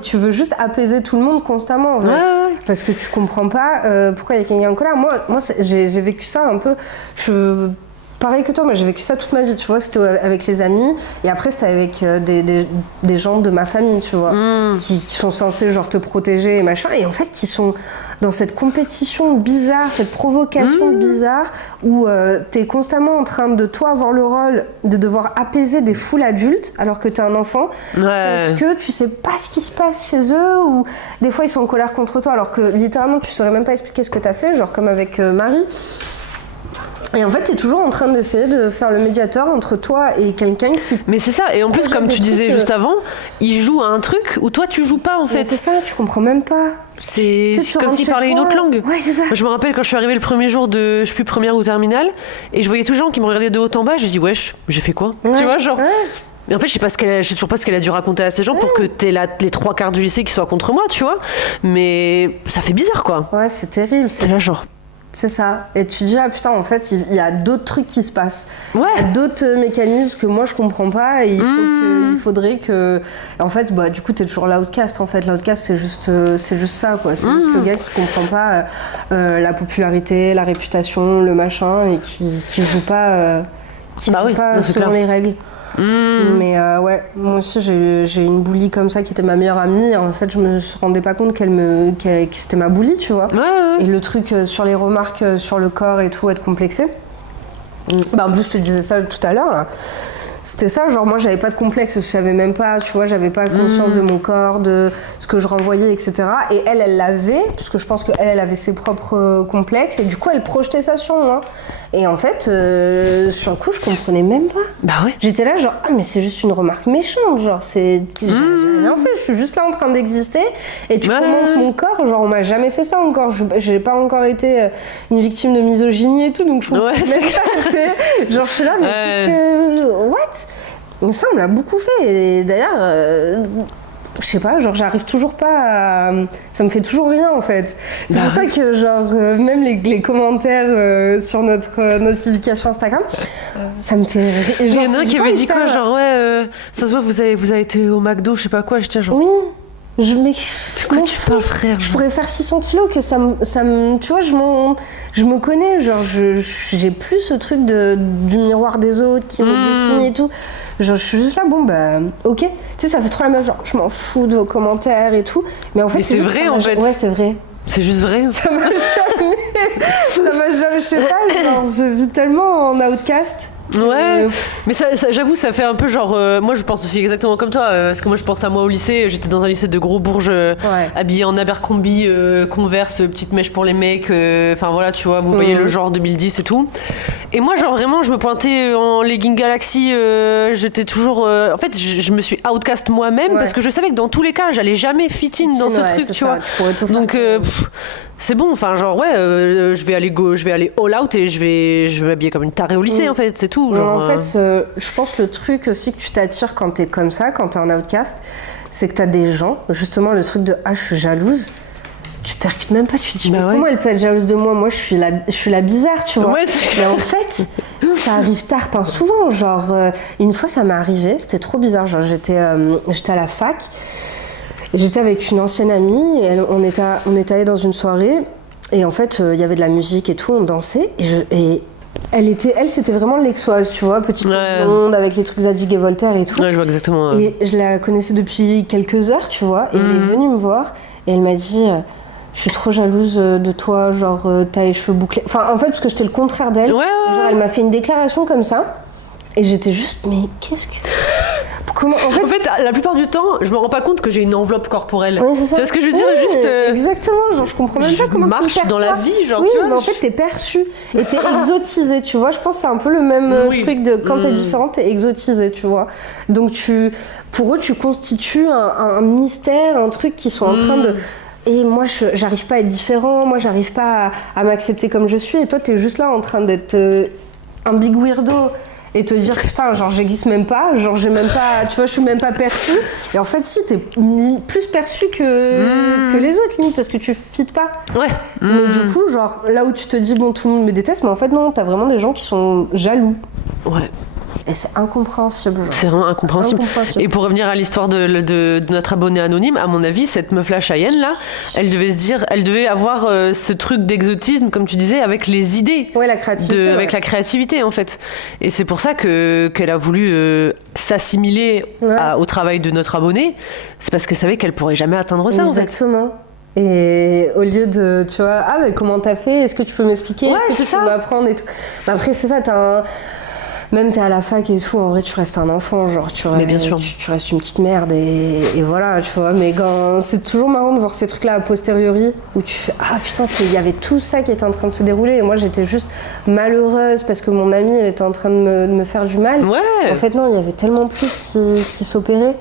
tu veux juste apaiser tout le monde constamment en fait. Parce que tu comprends pas pourquoi il y a quelqu'un en colère. Moi j'ai vécu ça un peu. Pareil que toi, moi j'ai vécu ça toute ma vie, tu vois, c'était avec les amis, et après c'était avec des gens de ma famille, tu vois, qui sont censés genre te protéger et machin, et en fait qui sont dans cette compétition bizarre, cette provocation bizarre, où t'es constamment en train de toi avoir le rôle de devoir apaiser des foules adultes, alors que t'es un enfant, parce que tu sais pas ce qui se passe chez eux, ou des fois ils sont en colère contre toi, alors que littéralement tu saurais même pas expliquer ce que t'as fait, genre comme avec Marie. Et en fait, t'es toujours en train d'essayer de faire le médiateur entre toi et quelqu'un qui... Mais c'est ça, et en plus, comme tu disais juste avant, il joue à un truc où toi tu joues pas en fait. Mais c'est ça, tu comprends même pas. C'est comme s'il parlait une autre langue. Ouais, c'est ça. Je me rappelle quand je suis arrivée le premier jour de, je sais plus, première ou terminale, et je voyais tous les gens qui me regardaient de haut en bas, j'ai dit wesh, j'ai fait quoi? Tu vois, genre... Et en fait, je sais toujours pas ce qu'elle a dû raconter à ces gens pour que t'aies les trois quarts du lycée qui soient contre moi, tu vois. Mais ça fait bizarre, quoi. Ouais, c'est terrible. C'est là, genre... C'est ça. Et tu te dis, ah putain, en fait, il y a d'autres trucs qui se passent. Ouais. Il y a d'autres mécanismes que moi, je comprends pas. Et il faudrait que... En fait, bah, du coup, t'es toujours l'outcast. En fait, l'outcast, c'est juste ça, quoi. C'est juste le gars qui comprend pas la popularité, la réputation, le machin, et qui joue pas, selon les règles. Mais ouais, moi aussi j'ai une bully comme ça qui était ma meilleure amie, et en fait je me rendais pas compte que c'était ma bully, tu vois. Et le truc sur les remarques sur le corps et tout, être complexé. Bah en plus je te disais ça tout à l'heure là. C'était ça, genre moi j'avais pas de complexe, je savais même pas, tu vois, j'avais pas conscience de mon corps, de ce que je renvoyais, etc. Et elle l'avait, parce que je pense qu'elle avait ses propres complexes, et du coup elle projetait ça sur moi. Et en fait, sur le coup, je comprenais même pas. Bah ouais. J'étais là genre, ah mais c'est juste une remarque méchante, genre j'ai rien fait, je suis juste là en train d'exister, et tu commentes mon corps, genre on m'a jamais fait ça encore, j'ai pas encore été une victime de misogynie et tout, donc je comprends même pas, genre je suis là, mais qu'est-ce que... What? Ça, on l'a beaucoup fait. Et d'ailleurs, je sais pas, genre j'arrive toujours pas à... Ça me fait toujours rien en fait. C'est pour ça que genre même les commentaires sur notre publication Instagram, ça me fait rire. Il y en a un qui avait dit quoi, genre ouais, ça se voit vous avez été au McDo, je sais pas quoi, j'étais genre... Oui. Mais quoi tu parles, frère? Je pourrais faire 600 kilos que ça me tu vois, je me connais, genre j'ai plus ce truc du miroir des autres qui me dessine et tout. Genre je suis juste là, bon bah ok. Tu sais, ça fait trop la meuf, genre je m'en fous de vos commentaires et tout. Mais en fait, c'est vrai en fait. Ouais, c'est vrai. C'est juste vrai. Ça m'a jamais, je sais pas, genre je vis tellement en outcast. Ouais, mais ça, j'avoue, ça fait un peu genre. Moi, je pense aussi exactement comme toi. Parce que moi, je pense à moi au lycée. J'étais dans un lycée de gros bourges, habillé en Abercrombie, Converse, petite mèche pour les mecs. Enfin voilà, tu vois, vous voyez le genre 2010 et tout. Et moi, genre vraiment, je me pointais en legging Galaxy. J'étais toujours. En fait, je me suis outcast moi-même parce que je savais que dans tous les cas, j'allais jamais fit in dans ce truc, tu vois. Donc. C'est bon, enfin genre je vais aller all out et je vais m'habiller comme une tarée au lycée en fait, c'est tout. Genre, en fait, je pense le truc aussi que tu t'attires quand t'es comme ça, quand t'es en outcast, c'est que t'as des gens, justement le truc de je suis jalouse. Tu percutes même pas, tu te dis mais comment elle peut être jalouse de moi? Moi je suis la bizarre, tu vois. Mais en fait, ça arrive tard, pas souvent. Genre une fois ça m'est arrivé, c'était trop bizarre. Genre j'étais à la fac. J'étais avec une ancienne amie, et on était allés dans une soirée, et en fait, il y avait de la musique et tout, on dansait, et elle, c'était vraiment l'exoise, tu vois, petite blonde, avec les trucs Zadig et Voltaire et tout. Ouais, je vois exactement. Et je la connaissais depuis quelques heures, tu vois, et elle est venue me voir, et elle m'a dit... Je suis trop jalouse de toi, genre t'as les cheveux bouclés. Enfin, en fait, parce que j'étais le contraire d'elle. Genre, elle m'a fait une déclaration comme ça, et j'étais juste, mais qu'est-ce que... Comment, en fait, la plupart du temps, je me rends pas compte que j'ai une enveloppe corporelle. Oui, c'est ça. Tu vois ce que je veux dire? Juste. Exactement, genre je comprends même pas comment tu marches dans la vie, genre. Oui, tu vois, mais en fait, t'es perçu et t'es exotisé, tu vois. Je pense que c'est un peu le même truc de quand t'es différente, t'es exotisé, tu vois. Donc pour eux, tu constitues un mystère, un truc qui sont en train de. Et moi, j'arrive pas à être différent, moi, j'arrive pas à m'accepter comme je suis. Et toi, t'es juste là en train d'être un big weirdo. Et te dire putain, genre j'existe même pas, genre j'ai même pas, tu vois, je suis même pas perçue. Et en fait, si, t'es plus perçue que les autres, limite, parce que tu fites pas. Ouais. Mais du coup, genre là où tu te dis bon, tout le monde me déteste, mais en fait, non, t'as vraiment des gens qui sont jaloux. Ouais. Et c'est incompréhensible. Genre. C'est vraiment incompréhensible. Et pour revenir à l'histoire de notre abonné anonyme, à mon avis, cette meuf-là, Cheyenne, là, elle devait avoir ce truc d'exotisme, comme tu disais, avec les idées. Ouais, la créativité. Avec la créativité, en fait. Et c'est pour ça qu'elle a voulu s'assimiler au travail de notre abonné. C'est parce qu'elle savait qu'elle pourrait jamais atteindre ça, Exactement. En fait. Et au lieu de, tu vois, mais comment t'as fait? Est-ce que tu peux m'expliquer? Est-ce que tu peux m'apprendre et tout? Mais après, c'est ça, même t'es à la fac et tout, en vrai tu restes un enfant, genre tu restes une petite merde et voilà, tu vois. Mais c'est toujours marrant de voir ces trucs là a posteriori où tu fais putain, il y avait tout ça qui était en train de se dérouler et moi j'étais juste malheureuse parce que mon amie elle était en train de me faire du mal. En fait non, il y avait tellement plus qui s'opérait.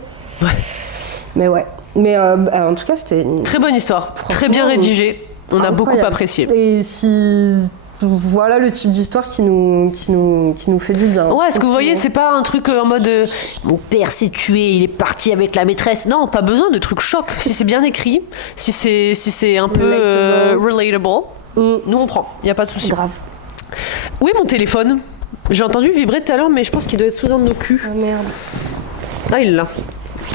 Mais en tout cas c'était une très bonne histoire, très bien rédigée, on a beaucoup apprécié. Et voilà le type d'histoire qui nous fait du bien. Ouais, est-ce que vous voyez, c'est pas un truc en mode mon père s'est tué, il est parti avec la maîtresse. Non, pas besoin de trucs chocs. Si c'est bien écrit, si c'est un peu relatable, nous on prend, y a pas de souci. Grave. Où est mon téléphone? J'ai entendu vibrer tout à l'heure, mais je pense qu'il doit être sous un de nos culs. Oh merde. Ah, il est là.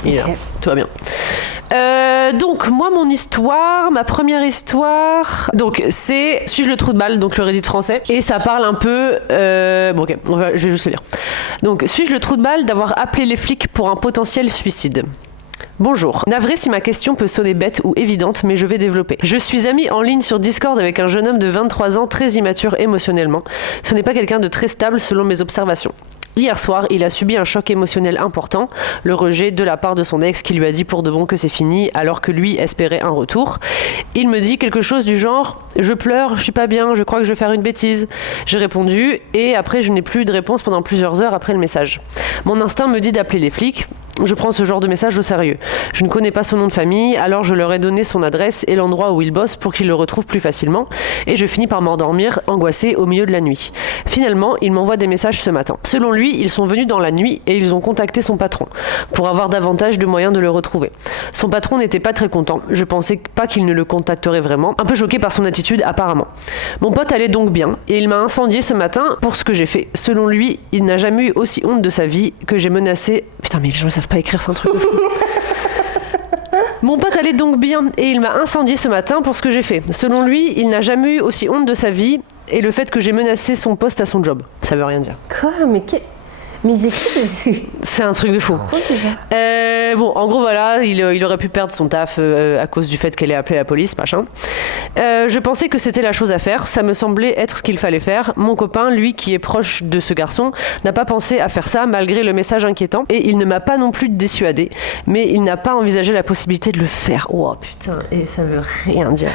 Il est là. Tout va bien. Donc moi ma première histoire, donc c'est Suis-je le trou de balle, donc le Reddit français, et ça parle un peu bon ok, je vais juste le lire. Donc suis-je le trou de balle d'avoir appelé les flics pour un potentiel suicide? Bonjour. Navré si ma question peut sonner bête ou évidente, mais je vais développer. Je suis amie en ligne sur Discord avec un jeune homme de 23 ans très immature émotionnellement. Ce n'est pas quelqu'un de très stable selon mes observations. Hier soir, il a subi un choc émotionnel important, le rejet de la part de son ex qui lui a dit pour de bon que c'est fini alors que lui espérait un retour. Il me dit quelque chose du genre « Je pleure, je suis pas bien, je crois que je vais faire une bêtise ». J'ai répondu et après je n'ai plus eu de réponse pendant plusieurs heures après le message. Mon instinct me dit d'appeler les flics, Je prends ce genre de message au sérieux. Je ne connais pas son nom de famille, alors je leur ai donné son adresse et l'endroit où il bosse pour qu'ils le retrouvent plus facilement, et je finis par m'endormir, angoissée, au milieu de la nuit. Finalement, il m'envoie des messages ce matin. Selon lui, ils sont venus dans la nuit et ils ont contacté son patron pour avoir davantage de moyens de le retrouver. Son patron n'était pas très content. Je pensais pas qu'il ne le contacterait vraiment, un peu choqué par son attitude apparemment. Mon pote allait donc bien et il m'a incendié ce matin pour ce que j'ai fait. Selon lui, il n'a jamais eu aussi honte de sa vie que j'ai menacé. Putain, mais les gens ne savent pas écrire, c'est un truc de fou. Mon pote allait donc bien et il m'a incendié ce matin pour ce que j'ai fait. Selon lui, il n'a jamais eu aussi honte de sa vie et le fait que j'ai menacé son poste à son job. Ça veut rien dire. Quoi? Mais ils écrivent. C'est un truc de fou. Bon, en gros, voilà, il aurait pu perdre son taf à cause du fait qu'elle ait appelé la police, machin. Je pensais que c'était la chose à faire. Ça me semblait être ce qu'il fallait faire. Mon copain, lui, qui est proche de ce garçon, n'a pas pensé à faire ça malgré le message inquiétant. Et il ne m'a pas non plus dissuadé. Mais il n'a pas envisagé la possibilité de le faire. Oh putain, et ça veut rien dire.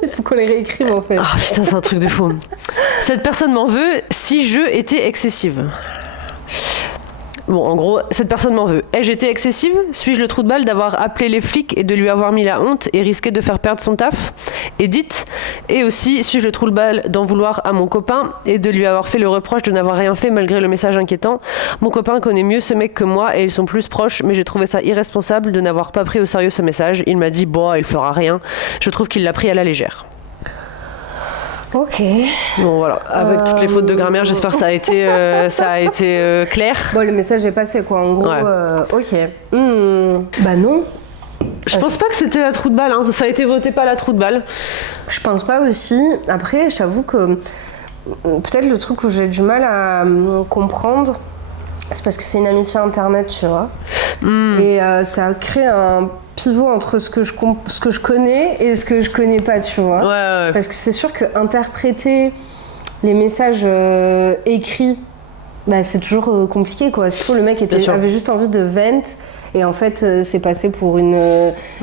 Il faut qu'on les réécrive en fait. Ah putain, c'est un truc de fou. Cette personne m'en veut si je étais excessive. Bon, en gros, cette personne m'en veut. Ai-je été excessive? Suis-je le trou de balle d'avoir appelé les flics et de lui avoir mis la honte et risqué de faire perdre son taf? Edith. Et aussi, suis-je le trou de balle d'en vouloir à mon copain et de lui avoir fait le reproche de n'avoir rien fait malgré le message inquiétant? Mon copain connaît mieux ce mec que moi et ils sont plus proches, mais j'ai trouvé ça irresponsable de n'avoir pas pris au sérieux ce message. Il m'a dit, bon, il fera rien. Je trouve qu'il l'a pris à la légère. Ok. Bon voilà, avec toutes les fautes de grammaire, j'espère que ça a été clair. Bon, le message est passé quoi, en gros. Ouais. Ok. Bah non. Je pense pas que c'était la trou de balle, hein. Ça a été voté pas la trou de balle. Je pense pas aussi. Après, j'avoue que peut-être le truc où j'ai du mal à comprendre, c'est parce que c'est une amitié internet, tu vois. Et ça a créé un pivot entre ce que je connais et ce que je connais pas, tu vois. Ouais. Parce que c'est sûr que interpréter les messages écrits, bah, c'est toujours compliqué, quoi. Surtout le mec avait juste envie de vent et en fait c'est passé pour une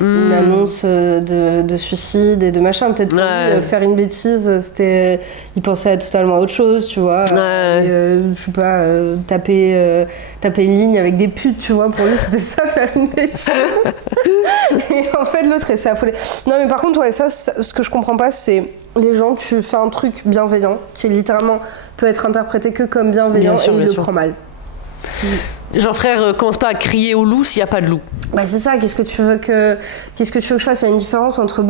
annonce de suicide et de machin. Peut-être faire une bêtise, il pensait à totalement autre chose, tu vois. Je sais pas, taper une ligne avec des putes, tu vois. Pour lui c'était ça, faire une bêtise. Et en fait l'autre s'est affolé. Non mais par contre ouais, ça ce que je comprends pas, c'est les gens, tu fais un truc bienveillant qui littéralement peut être interprété que comme bienveillant et il le prend mal. Genre frère, commence pas à crier au loup s'il n'y a pas de loup. Bah c'est ça, qu'est-ce que tu veux que je fasse? Il y a une différence entre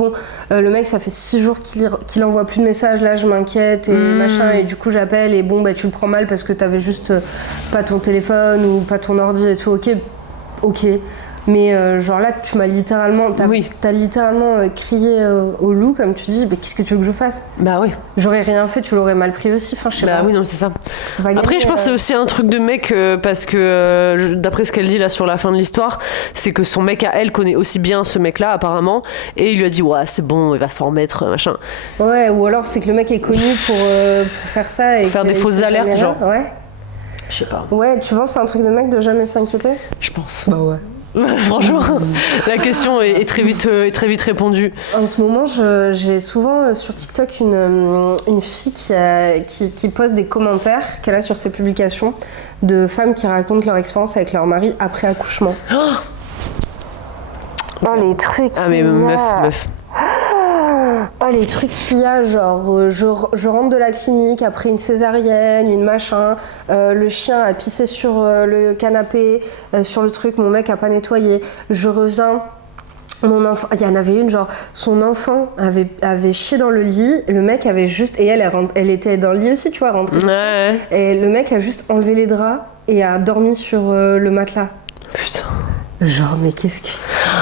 le mec ça fait 6 jours qu'il envoie plus de messages, là je m'inquiète et machin, et du coup j'appelle et bon bah tu le prends mal parce que t'avais juste pas ton téléphone ou pas ton ordi et tout, ok. Mais genre là, tu m'as littéralement, t'as littéralement crié au loup, comme tu dis, mais qu'est-ce que tu veux que je fasse? Bah oui. J'aurais rien fait, tu l'aurais mal pris aussi, enfin je sais pas. Bah oui, non, c'est ça. Après, je pense que c'est aussi un truc de mec, parce que d'après ce qu'elle dit là sur la fin de l'histoire, c'est que son mec à elle connaît aussi bien ce mec-là, apparemment, et il lui a dit, ouais, c'est bon, il va s'en remettre, machin. Ouais, ou alors c'est que le mec est connu pour faire ça. Et faire des fausses alertes, genre. Ouais. Je sais pas. Ouais, tu penses que c'est un truc de mec de jamais s'inquiéter? Je pense. Bah ouais. Franchement, la question est très vite répondue. En ce moment, j'ai souvent sur TikTok une fille qui poste des commentaires qu'elle a sur ses publications de femmes qui racontent leur expérience avec leur mari après accouchement. Oh les trucs. Ah mais meuf. Oh les trucs qu'il y a, genre je rentre de la clinique après une césarienne, une machin, le chien a pissé sur le canapé, sur le truc, mon mec a pas nettoyé, je reviens, mon enfant, il y en avait une genre, son enfant avait chié dans le lit, le mec avait juste, et elle était dans le lit aussi, tu vois, rentrée, et le mec a juste enlevé les draps et a dormi sur le matelas. Putain. Genre, mais qu'est-ce que...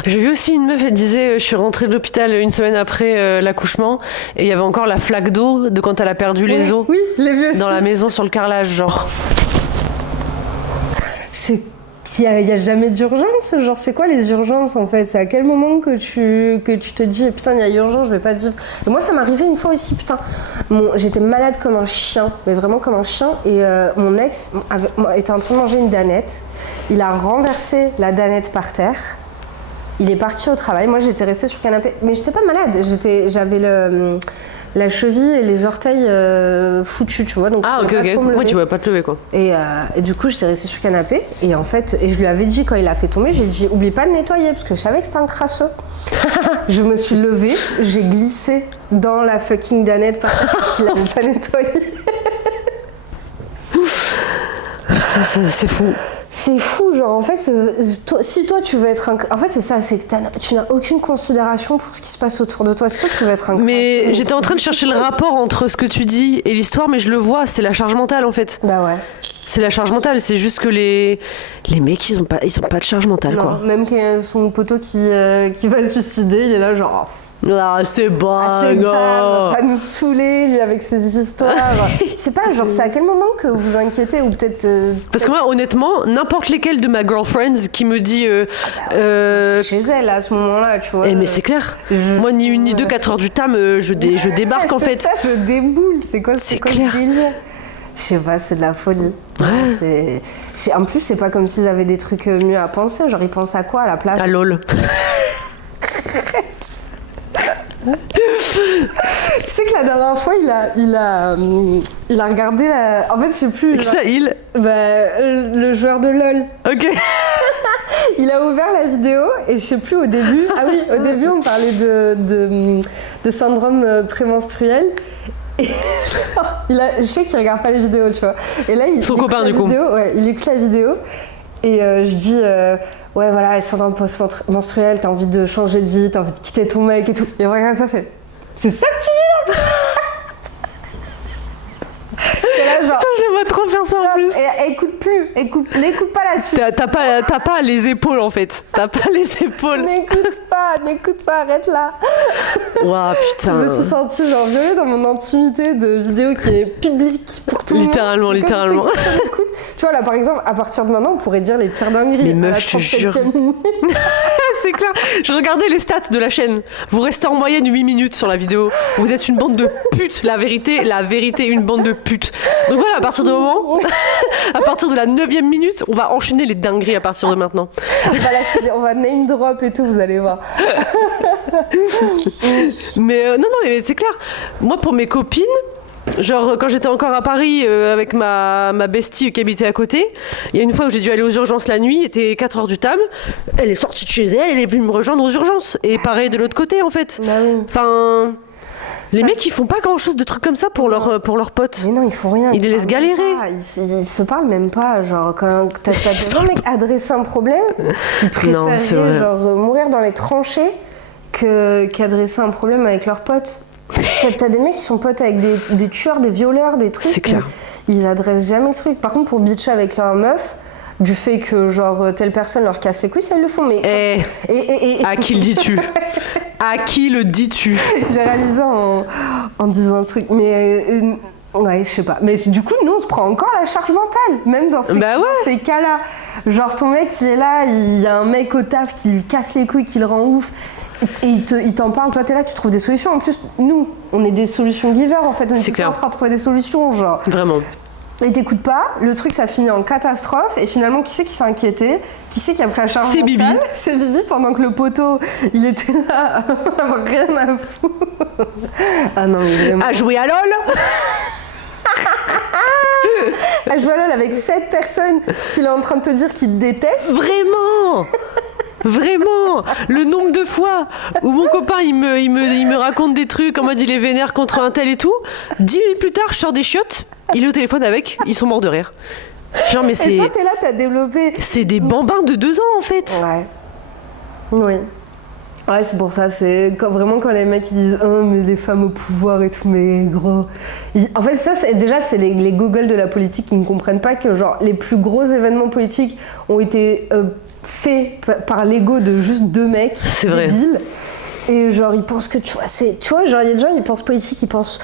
J'ai vu aussi une meuf, elle disait, je suis rentrée de l'hôpital une semaine après l'accouchement et il y avait encore la flaque d'eau de quand elle a perdu les os. Oui, je l'ai vu aussi. Dans la maison sur le carrelage, genre. Il n'y a jamais d'urgence, genre c'est quoi les urgences en fait? C'est à quel moment que tu te dis putain il y a urgence, je vais pas vivre. Et moi ça m'arrivait une fois aussi, putain. J'étais malade comme un chien, mais vraiment comme un chien, et mon ex était en train de manger une danette, il a renversé la danette par terre, il est parti au travail, moi j'étais restée sur le canapé, mais j'étais pas malade, j'avais la cheville et les orteils foutus, tu vois. Donc Ah, je ok, pouvais pas ok. trop me Moi, lever. tu vas pas te lever, quoi. Et du coup, j'étais restée sur le canapé. Et en fait, je lui avais dit quand il a fait tomber, j'ai dit oublie pas de nettoyer parce que je savais que c'était un crasseux. Je me suis levée, j'ai glissé dans la fucking danette parce qu'il avait pas nettoyé. Ça, c'est fou. C'est fou, genre en fait, si toi tu veux être un... En fait c'est ça, c'est que tu n'as aucune considération pour ce qui se passe autour de toi. Si toi tu veux être un... Mais j'étais en train de chercher le rapport entre ce que tu dis et l'histoire, mais je le vois, c'est la charge mentale en fait. Bah ouais. C'est la charge mentale, c'est juste que les mecs ils ont pas de charge mentale Non, quoi. même quand il y a son poteau qui va se suicider, il est là genre... Ah c'est bon, c'est pas nous saouler lui avec ses histoires. Je sais pas, genre c'est à quel moment que vous inquiétez ou peut-être... Parce que moi honnêtement, n'importe lesquels de ma girlfriends qui me dit... chez elle à ce moment-là, tu vois. mais c'est clair. Moi ni une ni deux, 4 heures du tam, je débarque en fait. Ça, je déboule, c'est quoi clair. le délire? Je sais pas, c'est de la folie. Ouais. En plus, c'est pas comme s'ils avaient des trucs mieux à penser. Genre, ils pensent à quoi à la place? À lol. Tu sais que la dernière fois, il a regardé la... En fait, je sais plus... Ça, le joueur de LOL. Ok. Il a ouvert la vidéo et je sais plus au début... Ah oui, au début, on parlait de syndrome prémenstruel. Et genre, je sais qu'il regarde pas les vidéos, tu vois. Et là, il écoute la vidéo, ouais, il écoute la vidéo et je dis ouais voilà, syndrome post-menstruel, t'as envie de changer de vie, t'as envie de quitter ton mec et tout. Et regarde ça fait. C'est ça que tu dis là. Et là, genre, putain, je vois trop faire ça en plus. Et n'écoute pas la suite. T'as pas les épaules en fait. T'as pas les épaules. N'écoute pas, arrête là. Waouh, putain. Je me suis sentie genre violée dans mon intimité de vidéo qui est publique pour tout le monde. Littéralement. Tu vois là par exemple, à partir de maintenant, on pourrait dire les pires dingueries. Mais meuf, je te jure. C'est clair. Je regardais les stats de la chaîne. Vous restez en moyenne 8 minutes sur la vidéo. Vous êtes une bande de putes. La vérité, une bande de putes. Donc voilà, à partir du moment, à partir de la 9e minute, on va enchaîner les dingueries à partir de maintenant. On va name drop et tout, vous allez voir. Mais non, mais c'est clair. Moi, pour mes copines, genre quand j'étais encore à Paris avec ma bestie qui habitait à côté, il y a une fois où j'ai dû aller aux urgences la nuit, il était 4h du tam, elle est sortie de chez elle, elle est venue me rejoindre aux urgences. Et pareil de l'autre côté en fait. Bah oui. Enfin... Les mecs, ils font pas grand chose de trucs comme ça pour leurs potes. Mais non, ils font rien. Ils les laissent galérer. Ils se parlent même pas. Genre, quand t'as des mecs adresser un problème, ils préfèrent genre mourir dans les tranchées qu'adresser un problème avec leurs potes. T'as des mecs qui sont potes avec des tueurs, des violeurs, des trucs. C'est clair. Ils adressent jamais le truc. Par contre, pour bitcher avec leur meuf, du fait que genre telle personne leur casse les couilles, ça ils le font. Mais à qui le dis-tu? À qui le dis-tu? J'ai réalisé en disant le truc, mais ouais, je sais pas. Mais du coup, nous, on se prend encore la charge mentale, même dans ces cas-là. Genre, ton mec, il est là, il y a un mec au taf qui lui casse les couilles, qui le rend ouf, et il t'en parle. Toi, t'es là, tu trouves des solutions. En plus, nous, on est des solutions givers, en fait. On est tout le temps en train de trouver des solutions, genre. Vraiment. Et t'écoutes pas, le truc ça finit en catastrophe, et finalement qui c'est qui s'est inquiété? Qui c'est qui a pris la charge mentale? Bibi. C'est Bibi, pendant que le poteau il était là, rien à foutre. Ah non, mais vraiment. À jouer à LOL. À jouer à LOL avec 7 personnes qu'il est en train de te dire qu'il te déteste. Vraiment. Vraiment, le nombre de fois où mon copain il me raconte des trucs en mode il est vénère contre un tel et tout, 10 minutes plus tard je sors des chiottes, il est au téléphone avec, ils sont morts de rire. Genre mais c'est... Et toi t'es là, t'as développé... C'est des bambins de 2 ans en fait. Ouais. Oui. Ouais, c'est pour ça, c'est vraiment quand les mecs ils disent « Oh, mais les femmes au pouvoir et tout, mais gros... » En fait, ça, c'est les gogoles de la politique qui ne comprennent pas que genre les plus gros événements politiques ont été... fait par l'ego de juste 2 mecs débiles. Et genre ils pensent que tu vois genre il y a des gens ils pensent politique, ils pensent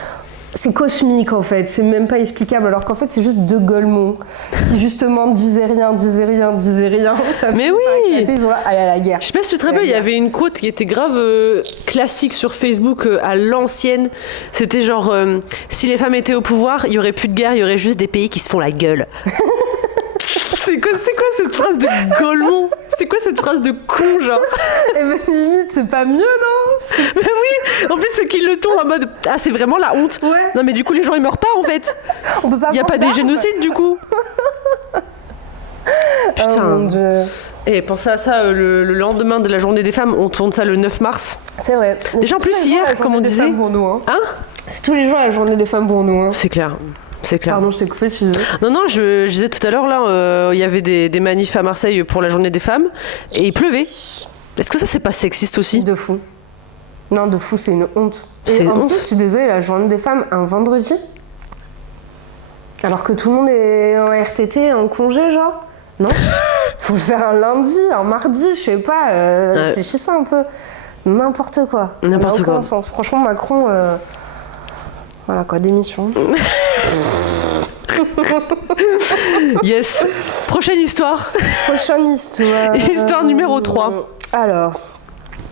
c'est cosmique en fait, c'est même pas explicable alors qu'en fait c'est juste 2 golemons qui justement disaient rien. Ça mais oui, ils ont là, allez à la guerre. Je sais pas si tu te rappelles, il y avait une quote qui était grave classique sur Facebook à l'ancienne. C'était genre si les femmes étaient au pouvoir, il y aurait plus de guerre, il y aurait juste des pays qui se font la gueule. C'est quoi cette phrase de Golemont? C'est quoi cette phrase de con, genre? Et ben limite, c'est pas mieux, non? Mais oui, en plus c'est qu'il le tourne en mode ah c'est vraiment la honte. Ouais. Non mais du coup les gens ils meurent pas en fait. On peut pas. Il y a pas des génocides du coup. Putain. Oh mon Dieu. Et pensez à ça, le lendemain de la journée des femmes, on tourne ça le 9 mars. C'est vrai. Déjà en plus hier, comme on disait. Hein? C'est tous les jours la journée des femmes pour nous. Hein. C'est clair. C'est clair. Pardon, je t'ai coupé, tu disais. Non, je disais tout à l'heure, là, il y avait des manifs à Marseille pour la journée des femmes, et il pleuvait. Est-ce que ça, c'est pas sexiste aussi? De fou. Non, de fou, c'est une honte. C'est une en honte. plus, je suis désolée, la journée des femmes, un vendredi? Alors que tout le monde est en RTT, en congé, genre? Non? Faut le faire un lundi, un mardi, je sais pas, réfléchissez un peu. N'importe quoi. Ça n'a N'importe aucun quoi. sens. Franchement, Macron, voilà quoi, démission. Yes. Prochaine histoire. Prochaine histoire. Histoire numéro 3. Alors,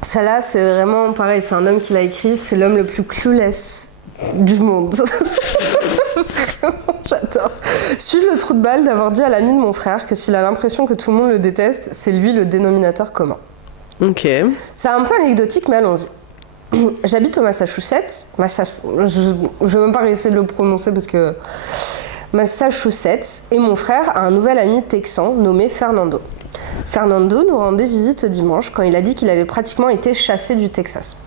celle-là, c'est vraiment pareil, c'est un homme qui l'a écrit, c'est l'homme le plus clueless du monde. J'adore. Suis-je le trou de balle d'avoir dit à l'ami de mon frère que s'il a l'impression que tout le monde le déteste, c'est lui le dénominateur commun? Ok. C'est un peu anecdotique, mais allons-y. J'habite au Massachusetts. Je vais même pas essayer de le prononcer parce que... Massachusetts, et mon frère a un nouvel ami texan nommé Fernando. Fernando nous rendait visite dimanche quand il a dit qu'il avait pratiquement été chassé du Texas.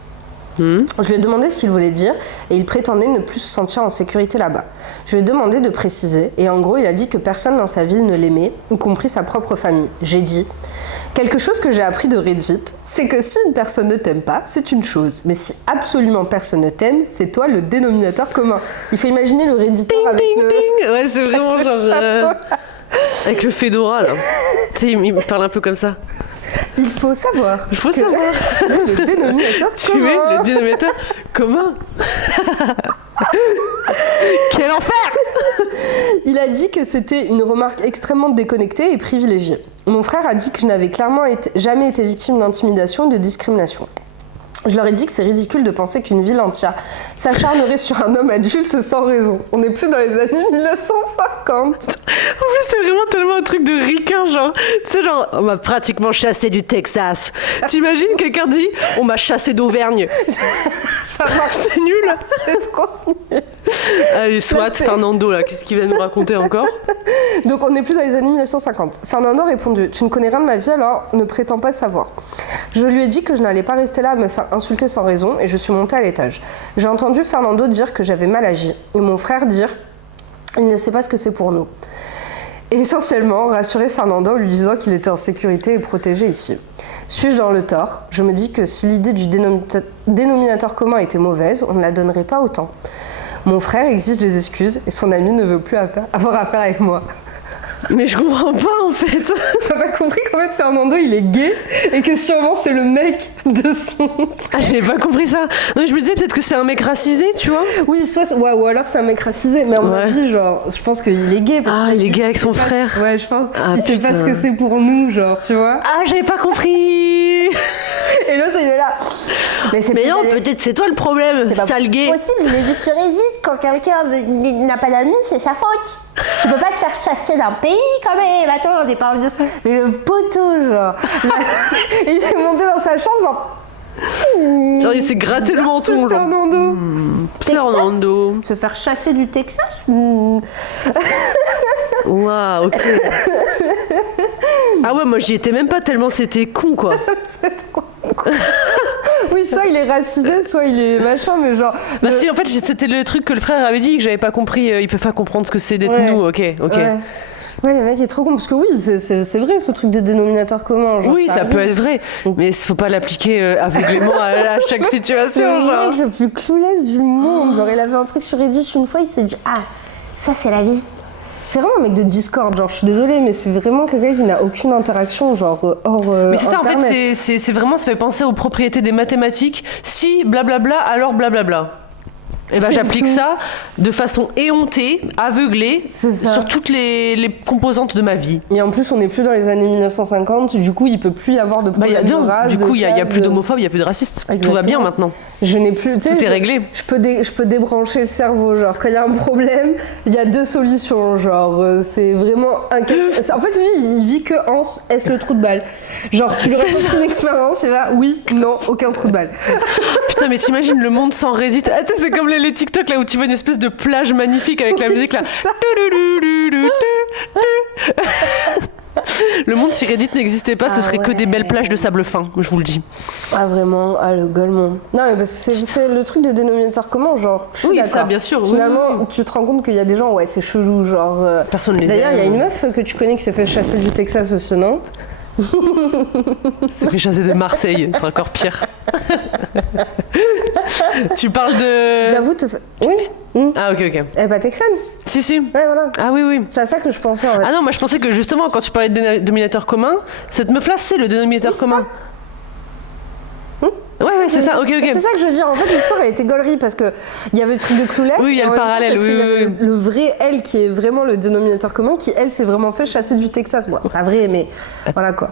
Je lui ai demandé ce qu'il voulait dire et il prétendait ne plus se sentir en sécurité là-bas. Je lui ai demandé de préciser et en gros il a dit que personne dans sa ville ne l'aimait, y compris sa propre famille. J'ai dit « Quelque chose que j'ai appris de Reddit, c'est que si une personne ne t'aime pas, c'est une chose. Mais si absolument personne ne t'aime, c'est toi le dénominateur commun. » Il faut imaginer le Redditor avec Ding, le... ding. Ouais, c'est vraiment avec le genre... chapeau. Avec le fedora, là. Tu sais, il me parle un peu comme ça. Il faut savoir. Il faut que savoir. tu es le dénominateur Tu commun. es le dénominateur commun. Quel enfer! Il a dit que c'était une remarque extrêmement déconnectée et privilégiée. Mon frère a dit que je n'avais clairement jamais été victime d'intimidation et de discrimination. Je leur ai dit que c'est ridicule de penser qu'une ville entière s'acharnerait sur un homme adulte sans raison. On n'est plus dans les années 1950. En plus, c'est vraiment tellement un truc de ricain, genre. Tu sais, genre, on m'a pratiquement chassé du Texas. T'imagines, quelqu'un dit, on m'a chassé d'Auvergne. Ça marche, C'est nul. c'est trop nul. Allez, soit c'est- Fernando, là, qu'est-ce qu'il va nous raconter encore? Donc on n'est plus dans les années 1950. Fernando a répondu « Tu ne connais rien de ma vie, alors ne prétends pas savoir. » Je lui ai dit que je n'allais pas rester là à me faire insulter sans raison et je suis montée à l'étage. J'ai entendu Fernando dire que j'avais mal agi et mon frère dire « Il ne sait pas ce que c'est pour nous. » Et essentiellement, rassurer Fernando en lui disant qu'il était en sécurité et protégé ici. Suis-je dans le tort? Je me dis que si l'idée du dénominateur commun était mauvaise, on ne la donnerait pas autant. Mon frère exige des excuses et son ami ne veut plus avoir affaire avec moi. Mais je comprends pas, en fait. T'as pas compris qu'en fait Fernando il est gay et que sûrement c'est le mec de son... Ah, j'avais pas compris ça. Non, mais je me disais peut-être que c'est un mec racisé, tu vois. Oui, ouais, ou alors c'est un mec racisé, mais on m'a Ouais. dit genre, je pense qu'il est gay. parce Ah, qu'il il est dit gay avec qu'il son sait pas- frère. Ouais, je pense. Ah, il sait pas putain. ce que c'est pour nous, genre, tu vois. Ah, j'avais pas compris. Et l'autre il est là. Mais c'est Mais pas- non, peut-être c'est toi le problème, C'est pas sale gay. possible, je l'ai vu sur Reddit, quand quelqu'un n'a pas d'amis, c'est sa faute. Tu peux pas te faire chasser d'un pays quand même. Attends, on n'est pas en 1900. Mais le poteau, genre. Il est monté dans sa chambre, genre. Genre, il s'est gratté le menton, genre. Fernando. Fernando. Se faire chasser du Texas? Waouh, ok. Ah ouais, moi j'y étais même pas tellement c'était con, quoi. C'est trop con. Oui, soit il est racisé, soit il est machin, mais genre. Bah si, en fait, c'était le truc que le frère avait dit, que j'avais pas compris. Il peut pas comprendre ce que c'est d'être Ouais. nous, ok. Ouais. Ouais, le mec est trop con, parce que oui, c'est vrai ce truc de dénominateur commun. Genre, Oui, ça peut arrive. être vrai, mais faut pas l'appliquer aveuglément à chaque C'est situation, le genre. mec le plus clueless du monde. Genre, il avait un truc sur Reddit une fois, il s'est dit ah, Ça, c'est la vie. c'est vraiment un mec de Discord. Genre, je suis désolée, mais c'est vraiment quelqu'un qui n'a aucune interaction, genre hors. Mais c'est ça, en Internet. fait, c'est vraiment, ça fait penser aux propriétés des mathématiques. Si blablabla, alors blablabla. Et ben C'est j'applique tout. ça de façon éhontée, aveuglée, C'est ça. sur toutes les composantes de ma vie. Et en plus, on n'est plus dans les années 1950, du coup, il peut plus y avoir de Bah, problème de race. du coup, il y a classe, plus de- d'homophobes, il y a plus de racistes. Tout va bien Exactement. maintenant. Je n'ai plus. Tu sais, Tout est réglé. Je peux débrancher le cerveau. Genre, quand il y a un problème, il y a 2 solutions. Genre, c'est vraiment un. En fait, lui, il vit que en est-ce le trou de balle. Genre, tu lui racontes une expérience, il est là, oui, non, aucun trou de balle. Putain, mais t'imagines le monde sans Reddit. Ah, tu sais, c'est comme les TikTok là où tu vois une espèce de plage magnifique avec la musique là. Le monde, si Reddit n'existait pas, ce Ah serait que des ouais. belles plages de sable fin, je vous le dis. Ah, vraiment, ah, le golemon. Non, mais parce que c'est le truc de dénominateur commun, genre. Je suis Oui, d'accord. ça, bien sûr, oui, Finalement, oui, tu te rends compte qu'il y a des gens, ouais, c'est chelou, genre. Personne les D'ailleurs, il y a aime. une meuf que tu connais qui s'est fait chasser du Texas aussi, non? C'est fait chasser de Marseille, c'est encore pire. Tu parles de. J'avoue, oui. Ah, ok, ok. Elle est pas texane? Si, si. Ouais, voilà. Ah, oui, oui. C'est à ça que je pensais, en fait. Ah non, moi je pensais que justement, quand tu parlais de dénominateur commun, cette meuf-là, c'est le dénominateur Oui, c'est commun. Ouais, ouais, c'est ça, ok, ok. C'est ça que je veux dire. En fait, l'histoire, elle était gaulerie parce que il y avait le truc de Clouless. Oui, il y a et en le même temps, parallèle, parce qu'il y oui, avait oui, le vrai elle qui est vraiment le dénominateur commun, qui elle s'est vraiment fait chasser du Texas. Bon, c'est pas vrai, mais voilà quoi.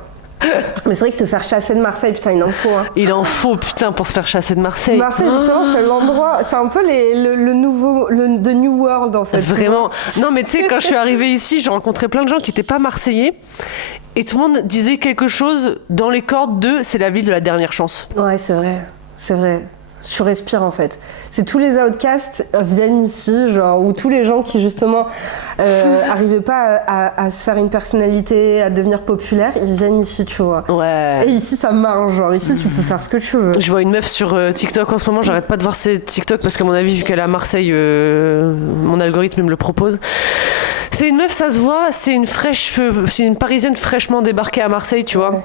Mais c'est vrai que te faire chasser de Marseille, putain, il en faut. Hein. Il en faut, putain, pour se faire chasser de Marseille. Marseille, justement, c'est l'endroit. C'est un peu le nouveau. The New World, en fait. Vraiment. Non, mais tu sais, quand je suis arrivée ici, j'ai rencontré plein de gens qui n'étaient pas marseillais. Et tout le monde disait quelque chose dans les cordes de c'est la ville de la dernière chance. Ouais, c'est vrai. C'est vrai. Tu respires en fait. C'est tous les outcasts viennent ici, genre, ou tous les gens qui justement arrivaient pas à se faire une personnalité, à devenir populaire, ils viennent ici, tu vois. Ouais. Et ici ça marche, genre ici tu peux faire ce que tu veux. Je vois une meuf sur TikTok en ce moment, j'arrête pas de voir ses TikTok parce qu'à mon avis, vu qu'elle est à Marseille, mon algorithme me le propose. C'est une meuf, ça se voit, c'est une parisienne fraîchement débarquée à Marseille, tu vois. Ouais.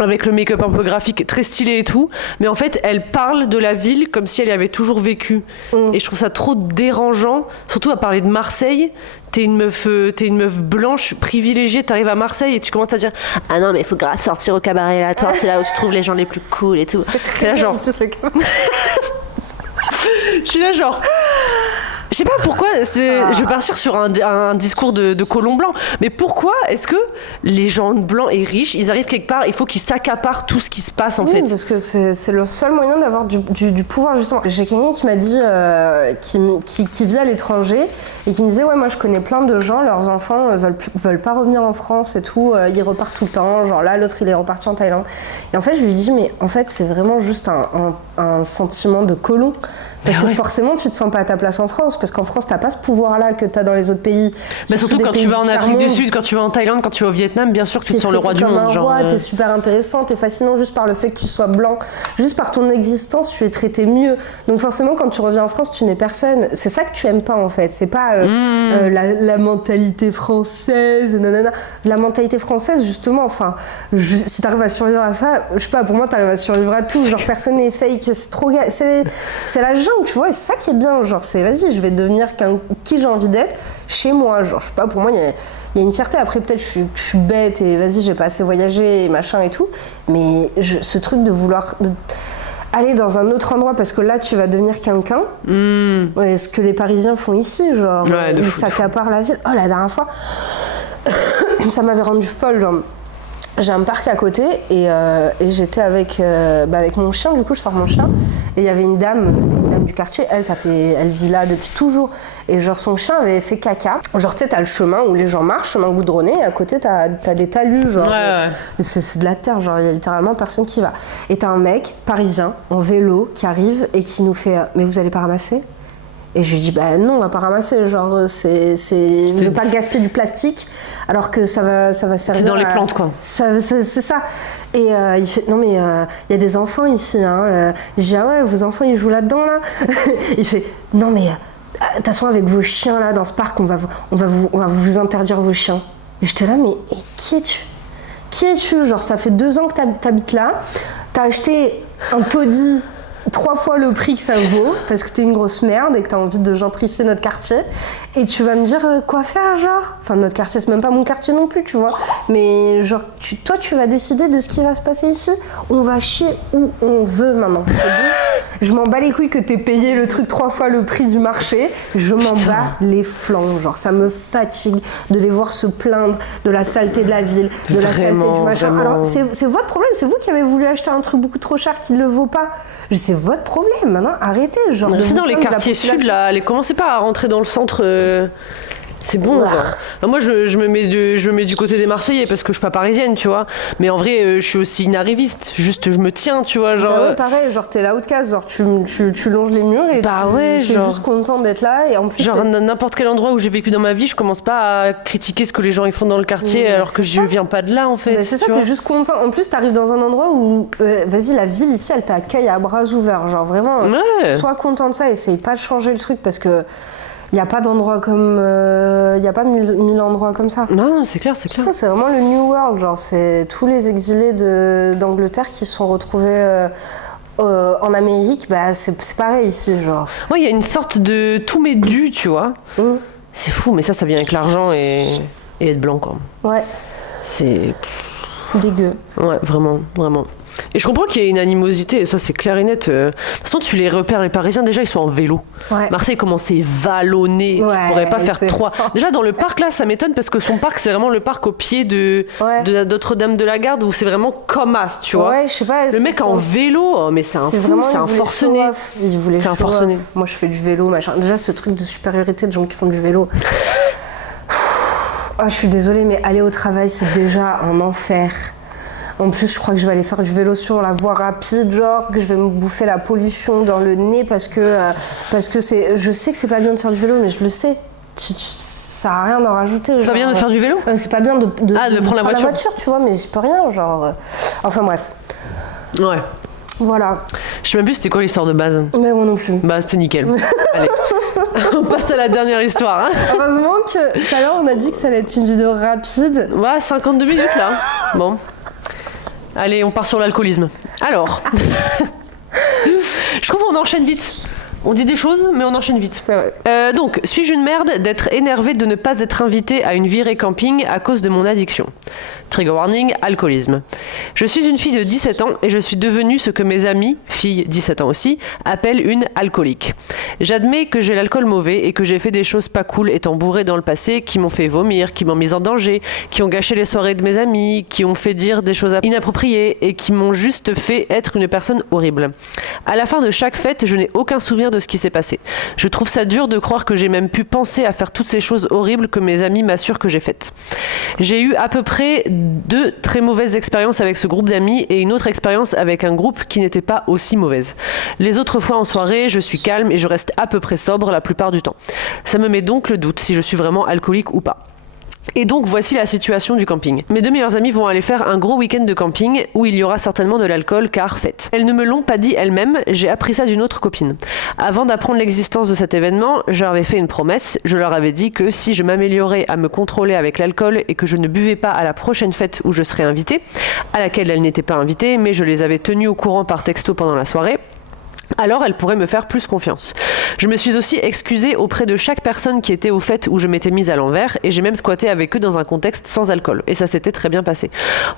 Avec le make-up un peu graphique, très stylé et tout. Mais en fait, elle parle de la ville comme si elle y avait toujours vécu. Et je trouve ça trop dérangeant, surtout à parler de Marseille. T'es une meuf blanche, privilégiée, t'arrives à Marseille et tu commences à dire « Ah non, mais il faut grave sortir au cabaret là, toi, c'est là où se trouvent les gens les plus cool et tout. » C'est là genre... En plus, Je suis là genre... Je sais pas pourquoi, je vais partir sur un discours de colon blanc, mais pourquoi est-ce que les gens blancs et riches, ils arrivent quelque part, il faut qu'ils s'accaparent tout ce qui se passe en oui, fait. parce que c'est le seul moyen d'avoir du pouvoir justement. J'ai quelqu'un qui m'a dit, qui vit à l'étranger et qui me disait ouais moi je connais plein de gens, leurs enfants veulent pas revenir en France et tout, ils repartent tout le temps, genre là l'autre il est reparti en Thaïlande. Et en fait je lui dis mais en fait c'est vraiment juste un sentiment de colon. Parce que forcément, tu te sens pas à ta place en France, parce qu'en France, t'as pas ce pouvoir-là que t'as dans les autres pays. Mais surtout quand tu vas en Afrique du Sud, quand tu vas en Thaïlande, quand tu vas au Vietnam, bien sûr que tu te sens le roi du monde. Genre, t'es super intéressant, t'es fascinant juste par le fait que tu sois blanc, juste par ton existence, tu es traité mieux. Donc forcément, quand tu reviens en France, tu n'es personne. C'est ça que tu aimes pas en fait. C'est pas la mentalité française, nanana. La mentalité française, justement, enfin, si t'arrives à survivre à ça, je sais pas, pour moi, t'arrives à survivre à tout. Genre, personne n'est fake, c'est trop, c'est la jungle. Tu vois, et c'est ça qui est bien, genre c'est vas-y, je vais devenir qui j'ai envie d'être chez moi, genre je sais pas, pour moi il y a une fierté. Après peut-être je suis bête et vas-y j'ai pas assez voyagé et machin et tout, mais ce truc de vouloir aller dans un autre endroit parce que là tu vas devenir quelqu'un, ouais, ce que les Parisiens font ici, genre ouais, ils s'accaparent la ville. Oh la dernière fois ça m'avait rendu folle, genre j'ai un parc à côté et j'étais avec mon chien, du coup je sors mon chien et il y avait une dame du quartier, elle vit là depuis toujours et genre son chien avait fait caca, genre tu sais t'as le chemin où les gens marchent, chemin goudronné et à côté t'as des talus genre ouais. C'est de la terre, genre il y a littéralement personne qui va et t'as un mec parisien en vélo qui arrive et qui nous fait mais vous allez pas ramasser? Et je lui dis bah non on va pas ramasser, genre je veux pas gaspiller du plastique alors que ça va servir. C'est dans les plantes quoi. C'est ça. Et il fait non mais il y a des enfants ici hein. Je dis ah ouais vos enfants ils jouent là-dedans là. Il fait non mais de toute façon avec vos chiens là dans ce parc on va vous interdire vos chiens. Et j'étais là mais qui es-tu? Genre ça fait 2 ans que t'habites là, t'as acheté un taudis 3 fois le prix que ça vaut parce que t'es une grosse merde et que t'as envie de gentrifier notre quartier et tu vas me dire quoi faire genre, enfin notre quartier c'est même pas mon quartier non plus tu vois, mais genre, toi, tu vas décider de ce qui va se passer ici. On va chier où on veut maintenant. C'est bon. Je m'en bats les couilles que t'aies payé le truc 3 fois le prix du marché. Je m'en bats les flancs. Genre, ça me fatigue de les voir se plaindre de la saleté de la ville, de la saleté du machin. Vraiment. Alors, c'est votre problème. C'est vous qui avez voulu acheter un truc beaucoup trop cher qui ne le vaut pas. C'est votre problème. Maintenant, arrêtez. Genre, de Restez vous dans les plaindre de la quartiers sud, population. là. Commencez pas à rentrer dans le centre. C'est bon, Ouah. genre. Alors moi, je me mets du côté des Marseillais parce que je suis pas parisienne, tu vois. Mais en vrai, je suis aussi une arriviste. Juste, je me tiens, tu vois. Genre, Bah ouais, pareil, genre t'es l'outcast, genre tu longes les murs et Bah ouais, t'es genre. juste content d'être là et en plus genre, c'est- n'importe quel endroit où j'ai vécu dans ma vie, je commence pas à critiquer ce que les gens ils font dans le quartier Mais alors que c'est je viens pas de là, en fait. bah, c'est ça, tu t'es vois. juste content. En plus t'arrives dans un endroit où, vas-y, la ville ici elle t'accueille à bras ouverts, genre vraiment, Ouais. sois content de ça, essaye pas de changer le truc parce que y a pas d'endroit comme, y a pas mille endroits comme ça. Non, c'est clair, c'est clair. Ça, c'est vraiment le New World, genre c'est tous les exilés d'Angleterre qui se sont retrouvés en Amérique, bah c'est pareil ici, genre. Ouais, il y a une sorte de tout m'est dû, tu vois. C'est fou, mais ça vient avec l'argent et être blanc, quoi. Ouais, C'est. dégueu. Ouais, vraiment, vraiment. Et je comprends qu'il y ait une animosité, et ça c'est clair et net. De toute façon, tu les repères, les Parisiens, déjà ils sont en vélo. Ouais. Marseille, comment c'est vallonné, Ouais, tu pourrais pas faire c'est 3. Déjà dans le parc là, ça m'étonne parce que son parc c'est vraiment le parc au pied de la Notre-Dame de la Garde où c'est vraiment comme as, tu vois. Ouais, je sais pas. Le mec en vélo, oh, mais c'est un fou, vraiment, c'est il un voulait forcené. show off. Il voulait C'est un show off. forcené. Moi, je fais du vélo, machin. Déjà, ce truc de supériorité de gens qui font du vélo. Ah, je suis désolée, mais aller au travail, c'est déjà un enfer. En plus, je crois que je vais aller faire du vélo sur la voie rapide, genre que je vais me bouffer la pollution dans le nez parce que c'est. Je sais que c'est pas bien de faire du vélo, mais je le sais. Ça sert à rien d'en rajouter. C'est pas bien de faire du vélo C'est pas bien de prendre la voiture. tu vois, mais je peux rien, genre. Enfin bref, Ouais. voilà. Je sais même plus c'était quoi l'histoire de base. Mais moi non plus. Bah c'était nickel. Allez. On passe à la dernière histoire. Hein. Heureusement que tout à l'heure on a dit que ça allait être une vidéo rapide. Ouais, 52 minutes là. Bon. Allez, on part sur l'alcoolisme. Alors. Je trouve qu'on enchaîne vite. On dit des choses, mais on enchaîne vite. C'est vrai. Donc, suis-je une merde d'être énervée de ne pas être invitée à une virée camping à cause de mon addiction ? Trigger warning, alcoolisme. Je suis une fille de 17 ans et je suis devenue ce que mes amis, filles 17 ans aussi, appellent une alcoolique. J'admets que j'ai l'alcool mauvais et que j'ai fait des choses pas cool étant bourrée dans le passé qui m'ont fait vomir, qui m'ont mise en danger, qui ont gâché les soirées de mes amis, qui ont fait dire des choses inappropriées et qui m'ont juste fait être une personne horrible. À la fin de chaque fête, je n'ai aucun souvenir de ce qui s'est passé. Je trouve ça dur de croire que j'ai même pu penser à faire toutes ces choses horribles que mes amis m'assurent que j'ai faites. J'ai eu à peu près 2 très mauvaises expériences avec ce groupe d'amis et une autre expérience avec un groupe qui n'était pas aussi mauvaise. Les autres fois en soirée, je suis calme et je reste à peu près sobre la plupart du temps. Ça me met donc le doute si je suis vraiment alcoolique ou pas. Et donc voici la situation du camping. Mes 2 meilleures amies vont aller faire un gros week-end de camping où il y aura certainement de l'alcool car fête. Elles ne me l'ont pas dit elles-mêmes, j'ai appris ça d'une autre copine. Avant d'apprendre l'existence de cet événement, je leur avais fait une promesse, je leur avais dit que si je m'améliorais à me contrôler avec l'alcool et que je ne buvais pas à la prochaine fête où je serais invitée, à laquelle elles n'étaient pas invitées mais je les avais tenues au courant par texto pendant la soirée, alors elle pourrait me faire plus confiance. Je me suis aussi excusée auprès de chaque personne qui était aux fêtes où je m'étais mise à l'envers et j'ai même squatté avec eux dans un contexte sans alcool et ça s'était très bien passé.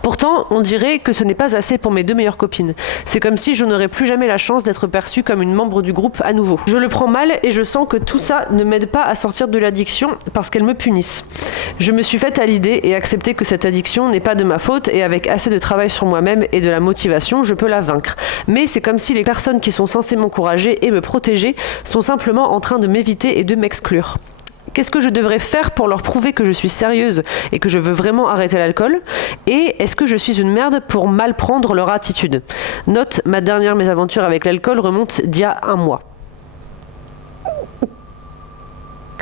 Pourtant, on dirait que ce n'est pas assez pour mes 2 meilleures copines. C'est comme si je n'aurais plus jamais la chance d'être perçue comme une membre du groupe à nouveau. Je le prends mal et je sens que tout ça ne m'aide pas à sortir de l'addiction parce qu'elles me punissent. Je me suis faite à l'idée et accepté que cette addiction n'est pas de ma faute et avec assez de travail sur moi-même et de la motivation, je peux la vaincre. Mais c'est comme si les personnes qui sont censées m'encourager et me protéger sont simplement en train de m'éviter et de m'exclure. Qu'est-ce que je devrais faire pour leur prouver que je suis sérieuse et que je veux vraiment arrêter l'alcool ? Et est-ce que je suis une merde pour mal prendre leur attitude ? Note, ma dernière mésaventure avec l'alcool remonte d'il y a 1 mois.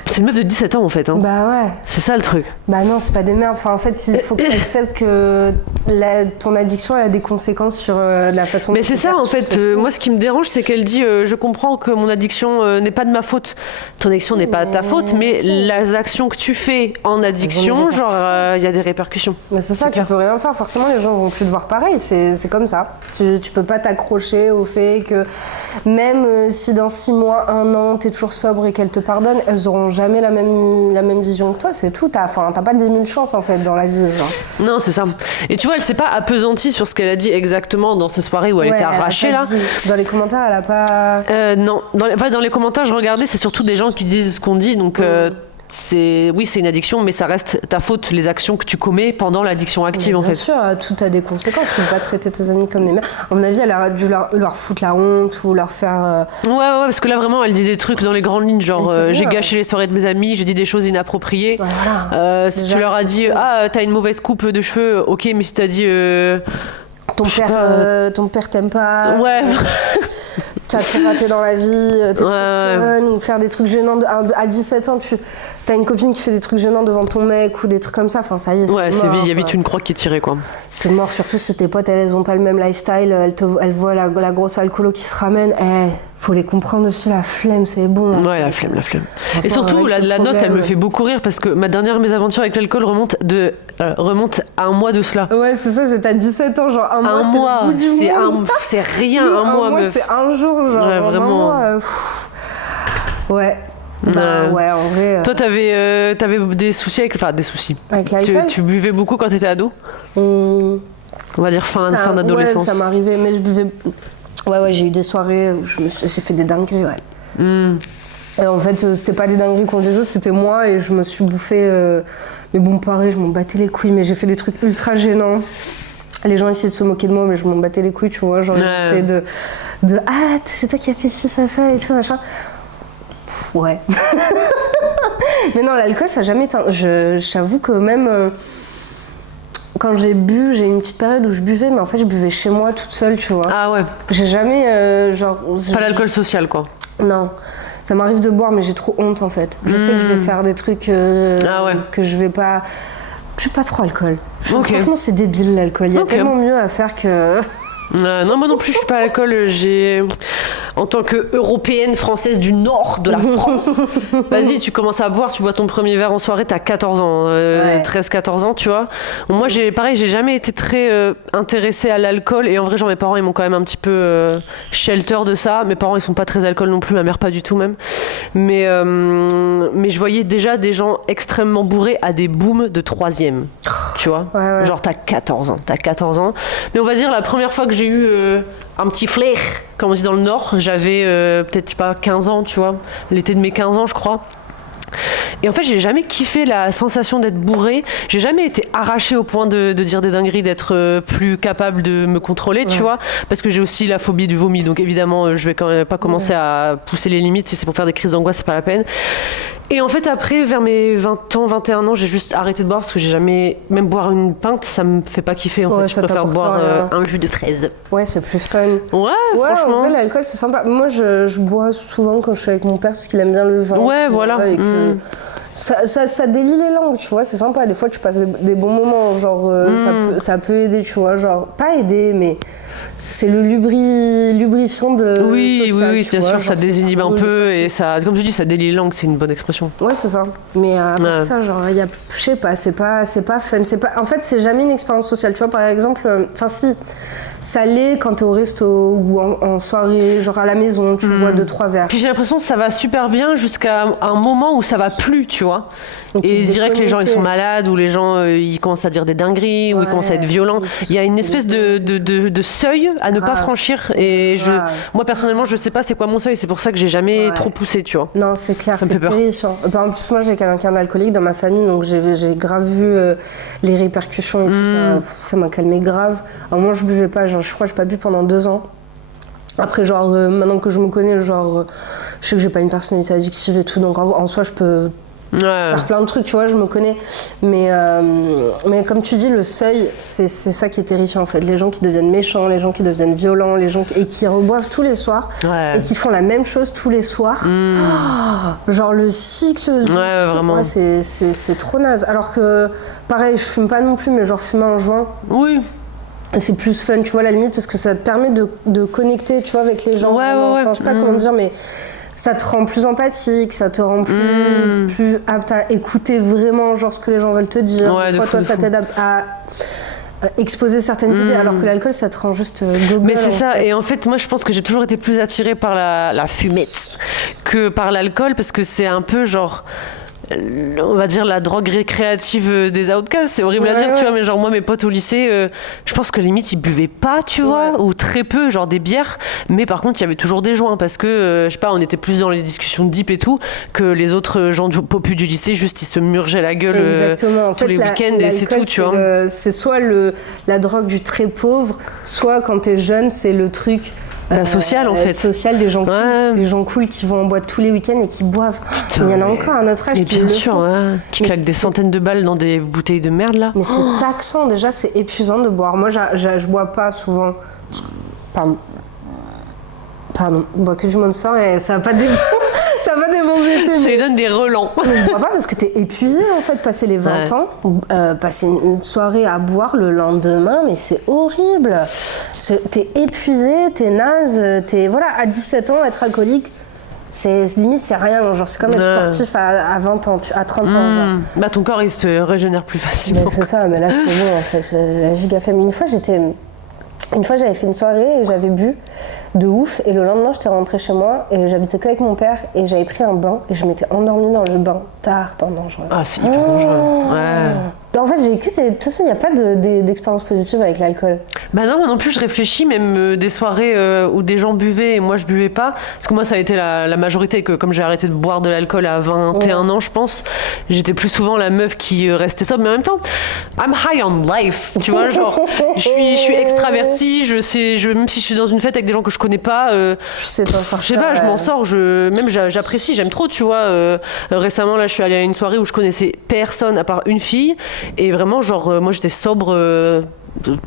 C'est une meuf de 17 ans en fait. Hein. Bah ouais. C'est ça le truc. Bah non, c'est pas des merdes. Enfin, en fait, il faut que tu acceptes que ton addiction elle a des conséquences sur la façon dont Mais c'est tu ça en perçois, fait. c'est tout. Moi, ce qui me dérange, c'est qu'elle dit je comprends que mon addiction n'est pas de ma faute. Ton addiction n'est pas de ta faute, mais les actions que tu fais en addiction, genre, il y a des répercussions. Mais c'est ça, tu peux rien faire. Forcément, les gens vont plus te voir pareil. C'est comme ça. Tu peux pas t'accrocher au fait que même si dans 6 mois, 1 an, t'es toujours sobre et qu'elles te pardonnent, elles auront jamais jamais la même vision que toi, c'est tout. T'as pas 10 000 chances en fait dans la vie. Genre. Non, c'est ça. Et tu vois, elle s'est pas appesantie sur ce qu'elle a dit exactement dans ces soirées où elle était arrachée là. Dans les commentaires, elle a pas. Non, dans les commentaires, je regardais, c'est surtout des gens qui disent ce qu'on dit, donc. C'est une addiction, mais ça reste ta faute, les actions que tu commets pendant l'addiction active, en fait. Bien sûr, tout a des conséquences. Tu ne peux pas traiter tes amis comme des merdes. À mon avis, elle a dû leur foutre la honte ou leur faire. Ouais, parce que là, vraiment, elle dit des trucs dans les grandes lignes, genre j'ai gâché les soirées de mes amis, j'ai dit des choses inappropriées. Voilà. Si tu leur as dit, t'as une mauvaise coupe de cheveux, ok, mais si t'as dit. Ton père t'aime pas. Ouais. Tu as tout raté dans la vie, t'es trop conne, ou faire des trucs gênants. À 17 ans, t'as une copine qui fait des trucs gênants devant ton mec ou des trucs comme ça. Enfin, ça y est, c'est mort. Il y a vite une croix qui est tirée, quoi. C'est mort, surtout si tes potes, elles ont pas le même lifestyle, elles voient la grosse alcoolo qui se ramène. Faut les comprendre aussi, la flemme, c'est bon. Ouais, la flemme. Et surtout, la note, elle me fait beaucoup rire parce que ma dernière mésaventure avec l'alcool remonte à un mois de cela. Ouais, c'est ça, c'est à 17 ans, genre un mois. C'est rien, un mois, meuf. C'est un jour, genre. Ouais, vraiment. Ouais. Ouais, en vrai. Toi, t'avais des soucis avec l'alcool. Tu buvais beaucoup quand t'étais ado. On va dire fin d'adolescence. Ouais, ça m'arrivait, mais je buvais. Ouais, j'ai eu des soirées où j'ai fait des dingueries, ouais. Et en fait, c'était pas des dingueries contre les autres, c'était moi et je me suis bouffé. Mais bon, pareil, je m'en battais les couilles, mais j'ai fait des trucs ultra gênants. Les gens essayaient de se moquer de moi, mais je m'en battais les couilles, tu vois. Genre, j'essayais de. Ah, c'est toi qui as fait ci, ça et tout, machin. Ouais. Mais non, l'alcool, ça n'a jamais été. J'avoue que même. Quand j'ai bu, j'ai eu une petite période où je buvais, mais en fait, je buvais chez moi toute seule, tu vois. Ah ouais. J'ai jamais. Pas l'alcool social, quoi. Non. Ça m'arrive de boire, mais j'ai trop honte, en fait. Je sais que je vais faire des trucs que je vais pas. Je suis pas trop alcool. Franchement, c'est débile, l'alcool. Il y a tellement mieux à faire que. Non, moi non plus, je suis pas à l'alcool. En tant qu'Européenne française du nord de la France, vas-y, tu commences à boire, tu bois ton premier verre en soirée, t'as 14 ans, 13-14 ans, tu vois. Moi, j'ai jamais été très intéressée à l'alcool, et en vrai, genre, mes parents, ils m'ont quand même un petit peu shelter de ça. Mes parents, ils sont pas très alcool non plus, ma mère pas du tout même. Mais je voyais déjà des gens extrêmement bourrés à des booms de 3e, tu vois. Ouais. Genre, t'as 14 ans. Mais on va dire, la première fois que j'ai eu un petit flair, comme on dit dans le Nord, j'avais peut-être, je sais pas, 15 ans, tu vois, l'été de mes 15 ans, je crois. Et en fait, j'ai jamais kiffé la sensation d'être bourrée. J'ai jamais été arrachée au point de dire des dingueries, d'être plus capable de me contrôler, tu vois, parce que j'ai aussi la phobie du vomi. Donc évidemment, je vais quand même pas commencer à pousser les limites. Si c'est pour faire des crises d'angoisse, c'est pas la peine. Et en fait, après, vers mes 20 ans, 21 ans, j'ai juste arrêté de boire parce que j'ai jamais... Même boire une pinte, ça me fait pas kiffer, en fait. Je préfère boire un jus de fraise. Ouais, c'est plus fun. Ouais, franchement. En vrai, l'alcool, c'est sympa. Moi, je bois souvent quand je suis avec mon père parce qu'il aime bien le vin. Ouais, voilà. Ça délie les langues, tu vois, c'est sympa. Des fois, tu passes des bons moments. Genre, ça peut aider, tu vois. Genre, pas aider, mais... C'est le lubrifiant de social, oui, bien sûr, ça désinhibe un peu et ça, comme je dis, ça délie les langues, c'est une bonne expression. Ouais, c'est ça. Mais après ça, genre, je sais pas, c'est pas fun. En fait, c'est jamais une expérience sociale. Tu vois, par exemple, si, ça l'est quand t'es au resto ou en soirée, genre à la maison, tu bois 2-3 verres. Puis j'ai l'impression que ça va super bien jusqu'à un moment où ça va plus, tu vois. Et direct, les gens ils sont malades ou les gens ils commencent à dire des dingueries ou ils commencent à être violents. Il y a une espèce de seuil à ne pas franchir. Et moi personnellement, je sais pas c'est quoi mon seuil. C'est pour ça que j'ai jamais trop poussé, tu vois. Non, c'est clair, c'est terrifiant. En plus, moi j'ai quelqu'un d'alcoolique dans ma famille, donc j'ai grave vu les répercussions et tout ça. Ça m'a calmé grave. Alors moi je buvais pas, genre, je crois que j'ai pas bu pendant 2 ans. Après, genre, maintenant que je me connais, genre, je sais que j'ai pas une personnalité addictive et tout, donc en soi, je peux faire plein de trucs, tu vois, je me connais. Mais comme tu dis, le seuil, c'est ça qui est terrifiant, en fait. Les gens qui deviennent méchants, les gens qui deviennent violents, et qui reboivent tous les soirs, et qui font la même chose tous les soirs. Genre, le cycle... vraiment. Ouais, c'est trop naze. Alors que, pareil, je fume pas non plus, mais genre, fumer un joint... Oui. C'est plus fun, tu vois, à la limite, parce que ça te permet de connecter, tu vois, avec les gens. Enfin, je sais pas comment dire, mais ça te rend plus empathique, ça te rend plus apte à écouter vraiment, genre, ce que les gens veulent te dire. Toi, ça t'aide exposer certaines idées, alors que l'alcool, ça te rend juste gogol. Mais c'est ça, fait. et en fait, moi je pense que j'ai toujours été plus attirée par la fumette que par l'alcool, parce que c'est un peu genre. On va dire la drogue récréative des outcasts, c'est horrible à dire, tu vois, mais genre moi mes potes au lycée, je pense que limite ils buvaient pas, tu vois, ou très peu, genre des bières, mais par contre il y avait toujours des joints parce que je sais pas, on était plus dans les discussions deep et tout que les autres gens du popus du lycée, juste ils se murgeaient la gueule Exactement. En tous fait, les week-ends et c'est tout, tu vois. C'est soit la drogue du très pauvre, soit quand t'es jeune, c'est le truc. Social en fait. Social des gens cool, les gens cool qui vont en boîte tous les week-ends et qui boivent. Mais il y en a encore à notre âge qui bien le sûr, font. qui claquent des centaines de balles dans des bouteilles de merde là. Mais c'est taxant déjà, c'est épuisant de boire. Moi je bois pas souvent. Pardon, je bois que du Monster et ça va pas des bons effets. Ça lui donne des relents. Mais je bois pas parce que t'es épuisé en fait, passer les 20 ans, passer une soirée à boire le lendemain, mais c'est horrible. T'es épuisé, t'es naze, voilà, à 17 ans, être alcoolique, limite c'est rien, genre c'est comme être sportif à 20 ans, à 30 ans. Genre. Bah ton corps il se régénère plus facilement. Mais c'est ça, mais là c'est bon en fait, la giga flemme. Une fois j'avais fait une soirée et j'avais bu de ouf et le lendemain j'étais rentrée chez moi et j'habitais qu'avec mon père et j'avais pris un bain et je m'étais endormie dans le bain tard pendant genre. Ah c'est hyper dangereux. Ouais. En fait j'ai de toute façon il n'y a pas d'expérience positive avec l'alcool. Bah non, moi non plus je réfléchis, même des soirées où des gens buvaient et moi je buvais pas, parce que moi ça a été la majorité, que comme j'ai arrêté de boire de l'alcool à 21 ans je pense, j'étais plus souvent la meuf qui restait sobre, mais en même temps I'm high on life, tu vois, genre je suis extravertie, même si je suis dans une fête avec des gens que je connais pas, tu sais t'en sortir, je sais pas, je m'en sors, même j'apprécie, j'aime trop, tu vois. Récemment là je suis allée à une soirée où je connaissais personne à part une fille et vraiment genre moi j'étais sobre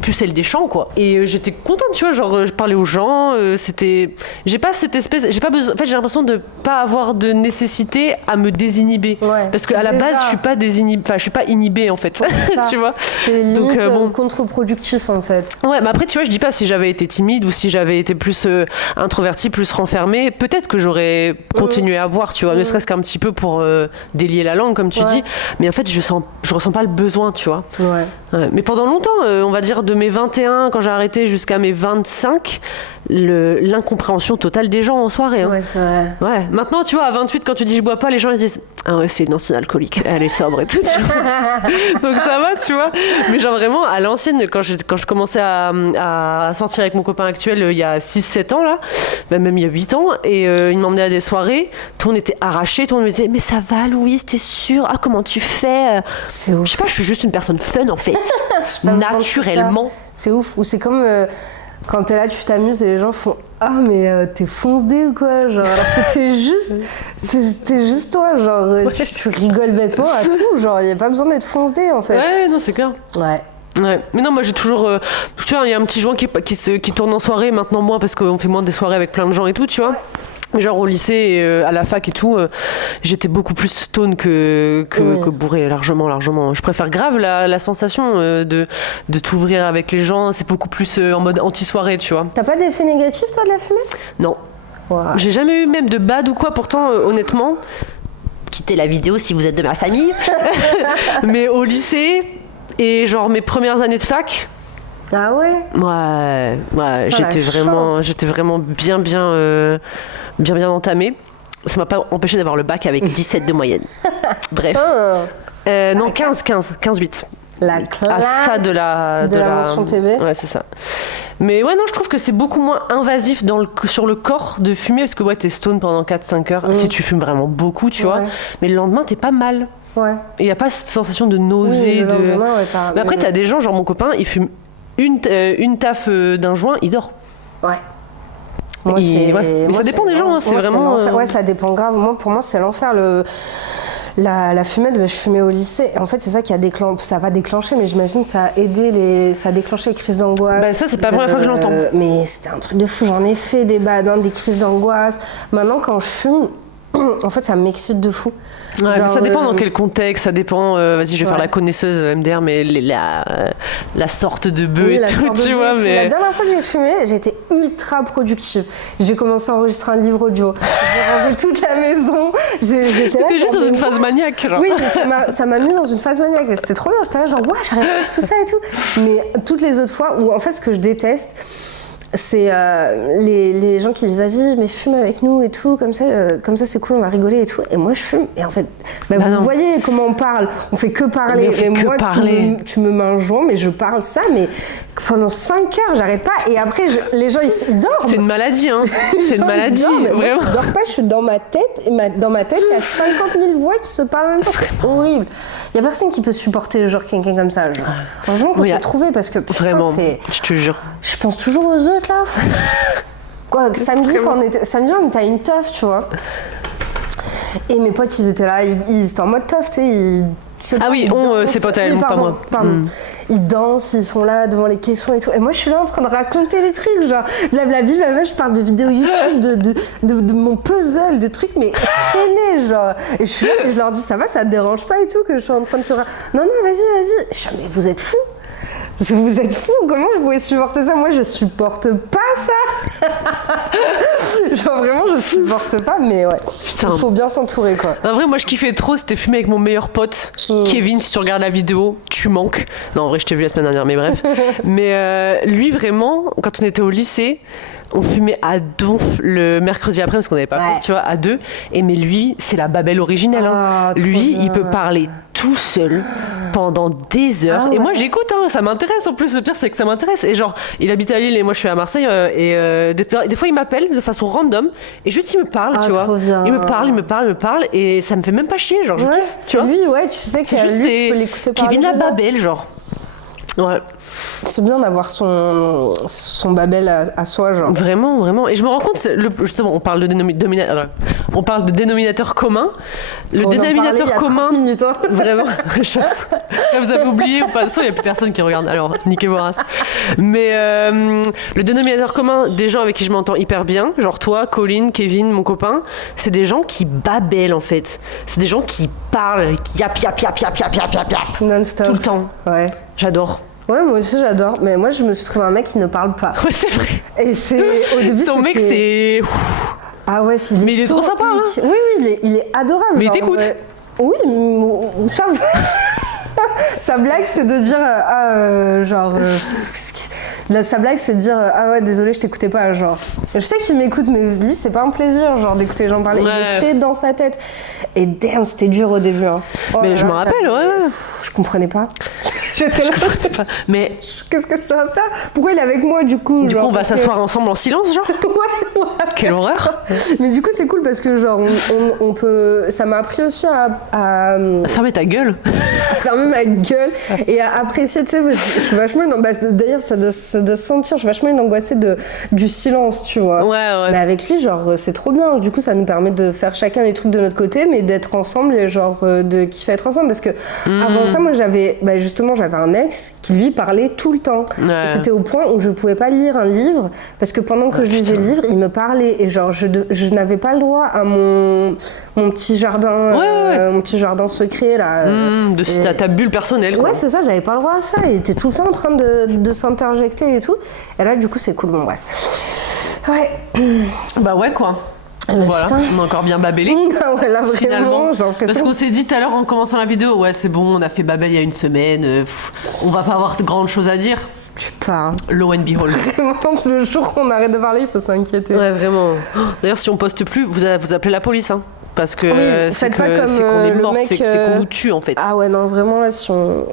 plus celle des champs quoi, et j'étais contente, tu vois, genre je parlais aux gens, j'ai pas cette espèce, j'ai pas besoin, en fait j'ai l'impression de pas avoir de nécessité à me désinhiber, parce qu'à la base je suis pas je suis pas inhibée en fait, tu vois, c'est limite contre-productif en fait. Ouais, mais après tu vois, je dis pas si j'avais été timide ou si j'avais été plus introvertie, plus renfermée, peut-être que j'aurais continué à boire, tu vois, ne serait-ce qu'un petit peu pour délier la langue comme tu dis, mais en fait je ressens pas le besoin, tu vois. Mais pendant longtemps, on va dire de mes 21 quand j'ai arrêté jusqu'à mes 25, l'incompréhension totale des gens en soirée. Ouais, c'est vrai. Ouais. Maintenant, tu vois, à 28, quand tu dis je bois pas, les gens ils disent ah ouais, c'est une ancienne alcoolique, elle est sobre et tout. Donc ça va, tu vois. Mais genre vraiment, à l'ancienne, quand je commençais à sortir avec mon copain actuel il y a 6-7 ans, là, même il y a 8 ans, et il m'emmenait à des soirées, tout le monde était arraché, tout le monde me disait mais ça va Louise, t'es sûre? Ah comment tu fais? C'est ouf. Je sais pas, je suis juste une personne fun en fait. Naturellement. C'est ouf. Ou c'est comme quand t'es là, tu t'amuses et les gens font ah mais t'es foncedé ou quoi, genre alors que t'es juste toi, genre tu rigoles bêtement à tout, genre y a pas besoin d'être foncedé en fait. Ouais, non c'est clair. Ouais. Mais non, moi j'ai toujours tu vois, il y a un petit joint qui tourne en soirée maintenant, moins parce qu'on fait moins des soirées avec plein de gens et tout, tu vois. Genre au lycée et à la fac et tout, j'étais beaucoup plus stone que bourré, largement. Je préfère grave la sensation de t'ouvrir avec les gens, c'est beaucoup plus en mode anti-soirée, tu vois. T'as pas d'effet négatif toi de la fumée? Non. Wow. J'ai jamais eu même de bad ou quoi, pourtant honnêtement, quittez la vidéo si vous êtes de ma famille, mais au lycée et genre mes premières années de fac. Ah ouais? Ouais, putain, j'étais vraiment bien entamée. Ça m'a pas empêché d'avoir le bac avec 17 de moyenne. Bref. Non, 15-8. La classe ça de la mention TB. Ouais, c'est ça. Mais ouais, non, je trouve que c'est beaucoup moins invasif sur le corps de fumer, parce que ouais, t'es stone pendant 4-5 heures, si tu fumes vraiment beaucoup, tu vois. Mais le lendemain, t'es pas mal. Ouais. Et y a pas cette sensation de nausée. Mais après, t'as des gens, genre mon copain, il fume une taf d'un joint, il dort. Ouais. Mais ça dépend des gens, hein, c'est vraiment. Ouais, ça dépend grave. Pour moi, c'est l'enfer. La fumette, je fumais au lycée. En fait, c'est ça qui ça va déclencher, mais j'imagine que ça a aidé ça a déclenché les crises d'angoisse. Ça, c'est pas la première fois que je l'entends. Mais c'était un truc de fou. J'en ai fait des badins, des crises d'angoisse. Maintenant, quand je fume, en fait, ça m'excite de fou. Ouais, genre, mais ça dépend dans quel contexte, ça dépend. Vas-y, je vais faire la connaisseuse MDR, mais la sorte de bœuf et tout, tu vois. Mais la dernière fois que j'ai fumé, j'étais ultra productive. J'ai commencé à enregistrer un livre audio. J'ai rangé toute la maison. j'étais là. T'es juste dans une phase maniaque, genre. Oui, ça m'a mis dans une phase maniaque. Mais c'était trop bien. J'étais là, genre, ouais, j'arrive pas avec tout ça et tout. Mais toutes les autres fois, où en fait, ce que je déteste, c'est les gens qui disent vas-y mais fume avec nous et tout comme ça c'est cool, on va rigoler et tout, et moi je fume et en fait vous non. voyez comment on parle, on fait que parler, Mais moi tu me mets un joint mais je parle ça mais pendant 5 heures j'arrête pas, et après les gens ils dorment. C'est une maladie hein. C'est une maladie dorment, vraiment. Moi, je dors pas, je suis dans ma tête et dans ma tête il y a 50 000 voix qui se parlent en même temps, c'est horrible. Il y a personne qui peut supporter genre quelqu'un comme ça, genre. Heureusement qu'on s'est trouvé parce que putain, vraiment, je te jure. Je pense toujours aux autres là. Quoi, samedi on était à une teuf, tu vois. Et mes potes ils étaient là, ils étaient en mode teuf, tu sais. C'est potes à elle, pas moi. Pardon. Ils dansent, ils sont là devant les caissons et tout. Et moi je suis là en train de raconter des trucs, genre blablabla, je parle de vidéos YouTube, de mon puzzle, de trucs, mais traînés, genre. Et je suis là et je leur dis ça va, ça te dérange pas et tout que je suis en train de te non, vas-y. Je suis là, mais vous êtes fous. Vous êtes fous, comment vous pouvez supporter ça? Moi je supporte pas ça. Genre vraiment je supporte pas, mais ouais. Putain. Il faut bien s'entourer quoi. En vrai moi je kiffais trop, c'était fumer avec mon meilleur pote Kevin, si tu regardes la vidéo, tu manques. Non en vrai je t'ai vu la semaine dernière mais bref. Mais lui vraiment, quand on était au lycée, on fumait à donf le mercredi après parce qu'on n'avait pas cours, tu vois, à 2. Et mais lui, c'est la Babel originelle. Hein. Lui, il peut parler tout seul pendant des heures. Et moi, j'écoute, hein, ça m'intéresse. En plus, le pire, c'est que ça m'intéresse. Et genre, il habite à Lille et moi, je suis à Marseille. Des fois, il m'appelle de façon random et juste, il me parle, tu vois. Bien. Il me parle et ça me fait même pas chier. Genre, je kiffe, tu vois. Lui, ouais, tu sais que lui, tu peux l'écouter parler. Kevin la Babel, genre. Ouais. C'est bien d'avoir son Babel à soi, genre. Vraiment, vraiment. Et je me rends compte, justement, on parle de dénominateur commun. Le dénominateur commun. Minutes, hein. Vraiment. Vous avez oublié ou pas? De toute façon, il n'y a plus personne qui regarde. Alors, niquez vos races. Mais le dénominateur commun des gens avec qui je m'entends hyper bien, genre toi, Colline, Kevin, mon copain, c'est des gens qui babellent en fait. C'est des gens qui parlent, qui yap. Non-stop. Tout le temps. Ouais. J'adore. Ouais, moi aussi j'adore, mais moi je me suis trouvé un mec qui ne parle pas. Ouais, c'est vrai. Et c'est au début. Son mec, c'est. Ah ouais, c'est. Mais il est trop sympa. Hein. Oui, il est adorable. Mais il t'écoute. Oui, ça. Sa blague, c'est de dire sa blague, c'est de dire ah ouais, désolé, je t'écoutais pas, genre. Je sais qu'il m'écoute, mais lui, c'est pas un plaisir, genre d'écouter les gens parler. Ouais. Il est très dans sa tête. Et damn, c'était dur au début. Hein. Mais je me rappelle, ouais. Je comprenais pas. J'étais là. Mais qu'est-ce que je dois faire? Pourquoi il est avec moi du coup? Du coup, on va s'asseoir ensemble en silence, genre. Ouais. Quelle horreur. Mais du coup, c'est cool parce que genre on peut. Ça m'a appris aussi à fermer ta gueule. À fermer ma gueule et à apprécier. Tu sais, je suis vachement. D'ailleurs, ça doit se sentir. Je suis vachement une angoissée du silence, tu vois. Ouais. Mais avec lui, genre, c'est trop bien. Du coup, ça nous permet de faire chacun les trucs de notre côté, mais d'être ensemble et genre de kiffer être ensemble. Parce que avant ça, moi, j'avais un ex qui lui parlait tout le temps. Ouais. C'était au point où je pouvais pas lire un livre parce que pendant que je lisais le livre, il me parlait et genre je n'avais pas le droit à mon petit jardin, mon petit jardin secret là. Ta bulle personnelle. Quoi. Ouais, c'est ça. J'avais pas le droit à ça. Il était tout le temps en train de s'interjecter et tout. Et là, du coup, c'est cool. Bon, bref. Ouais. Bah ouais, quoi. Voilà, putain. On a encore bien babellé. Ouais, là, finalement. Parce qu'on s'est dit tout à l'heure en commençant la vidéo, ouais, c'est bon, on a fait Babel il y a une semaine, on va pas avoir de grandes choses à dire. Tu parles. Lo and behold. Le jour qu'on arrête de parler, il faut s'inquiéter. Ouais, vraiment. D'ailleurs, si on poste plus, vous appelez la police, hein. Parce que c'est qu'on est mort, c'est qu'on nous tue en fait. Ah ouais, non, vraiment là, si on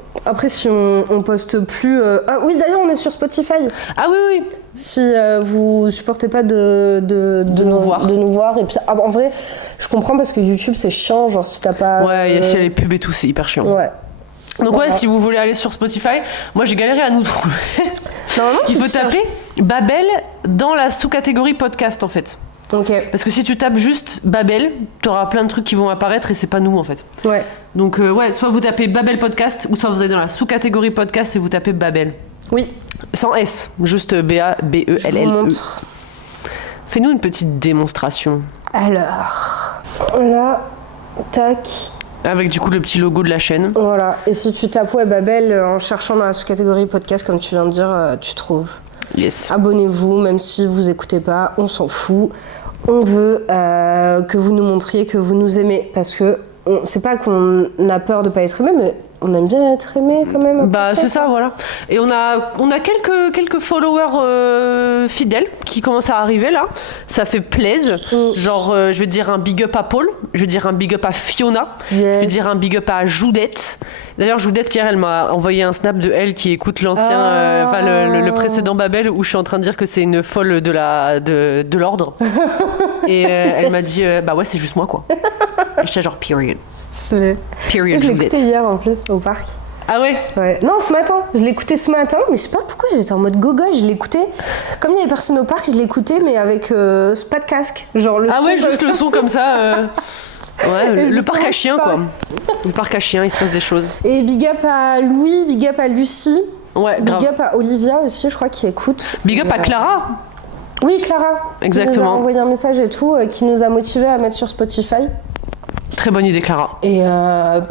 poste plus. Ah oui, d'ailleurs, on est sur Spotify. Ah oui. Si vous supportez pas de nous voir. Et puis, en vrai, je comprends parce que YouTube c'est chiant, genre si t'as pas. Ouais, si y a les pubs et tout, c'est hyper chiant. Ouais. Donc ouais, si vous voulez aller sur Spotify, moi j'ai galéré à nous trouver. Normalement, tu peux taper Babel dans la sous-catégorie podcast en fait. Ok. Parce que si tu tapes juste Babel, t'auras plein de trucs qui vont apparaître et c'est pas nous en fait. Ouais. Donc ouais, soit vous tapez Babel podcast ou soit vous allez dans la sous-catégorie podcast et vous tapez Babel. Oui. Sans S, juste B-A-B-E-L-L-E. Fais-nous une petite démonstration. Alors, là, tac. Avec du coup le petit logo de la chaîne. Voilà. Et si tu tapes Babel en cherchant dans la sous-catégorie podcast, comme tu viens de dire, tu trouves. Yes. Abonnez-vous, même si vous écoutez pas, on s'en fout. on veut que vous nous montriez que vous nous aimez. Parce que c'est pas qu'on a peur de pas être aimé, mais on aime bien être aimé quand même. C'est ça, voilà. Et on a quelques followers fidèles qui commencent à arriver là. Ça fait plaisir. Genre, je vais dire un big up à Paul, je vais dire un big up à Fiona, je vais dire un big up à Joudette. D'ailleurs, Joudette, hier, elle m'a envoyé un snap de elle qui écoute l'ancien, le précédent Babel, où je suis en train de dire que c'est une folle de l'ordre. Et elle m'a dit, bah ouais, c'est juste moi, quoi. Et j'étais genre, period. Period, Je l'ai Joudette. écouté hier en plus au parc. Ah ouais? Ouais. Non, ce matin. Je l'ai écouté ce matin, mais je sais pas pourquoi j'étais en mode gogol. Je l'ai écouté. Comme il y avait personne au parc, je l'ai écouté, mais avec pas de casque. Genre le son. Ouais, juste le son comme ça. Ouais, le juste parc à chiens, pas. quoi. Le parc à chiens, il se passe des choses. Et big up à Louis, big up à Lucie, Ouais, grave. big up à Olivia aussi, je crois, qui écoute. Big up à Clara. Oui, Clara. Qui Exactement. nous a envoyé un message et tout, qui nous a motivés à mettre sur Spotify. Très bonne idée, Clara. Et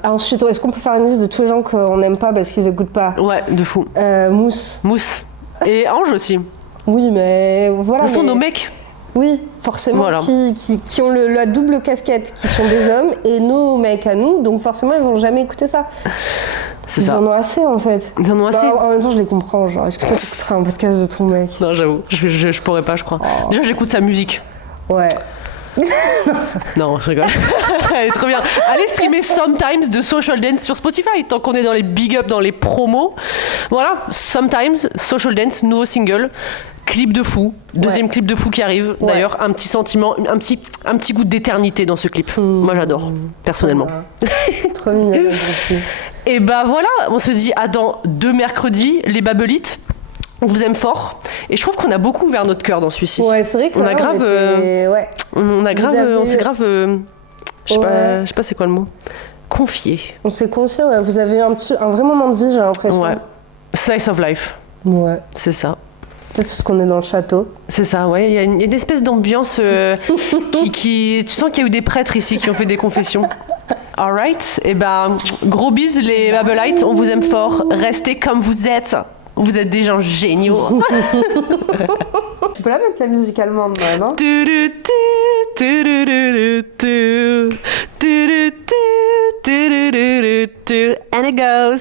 ensuite, est-ce qu'on peut faire une liste de tous les gens qu'on n'aime pas parce qu'ils écoutent pas? Ouais, de fou. Mousse. Mousse. Et Ange aussi. Oui, mais voilà. Ce sont mais- nos mecs. Oui, forcément, Voilà. qui ont la double casquette, qui sont des hommes et nos mecs à nous, donc forcément, ils vont jamais écouter ça. C'est Ils ça. en ont assez, en fait. Ils en ont assez. Bah, en même temps, je les comprends. Genre, est-ce que toi, t'écouterais un podcast de ton mec? Non, j'avoue. Je pourrais pas, je crois. Déjà, j'écoute sa musique. Ouais. Non, je rigole. Elle est trop bien. Allez streamer Sometimes de Social Dance sur Spotify, tant qu'on est dans les big up, dans les promos. Voilà, Sometimes, Social Dance, nouveau single. Clip de fou, deuxième clip de fou qui arrive. Ouais. D'ailleurs, un petit sentiment, un petit goût d'éternité dans ce clip. Moi, j'adore, personnellement. Trop mignon, la gentille. Et bah voilà, on se dit à dans 2 mercredis, les Babelites. On vous aime fort. Et je trouve qu'on a beaucoup ouvert notre cœur dans celui-ci. Ouais, c'est vrai qu'on On a grave, ouais. On a grave, avez- on s'est grave, je sais pas c'est quoi le mot, confié. On s'est confié, ouais. Vous avez eu un vrai moment de vie, j'ai l'impression. Ouais. Slice of life, Ouais. c'est ça. Peut-être parce qu'on est dans le château. C'est ça, ouais. Il y a une espèce d'ambiance qui. Tu sens qu'il y a eu des prêtres ici qui ont fait des confessions. Alright. Et ben, gros bis les Babelites. On vous aime fort. Restez comme vous êtes. Vous êtes des gens géniaux. Tu peux la mettre la musique allemande, non? And it goes.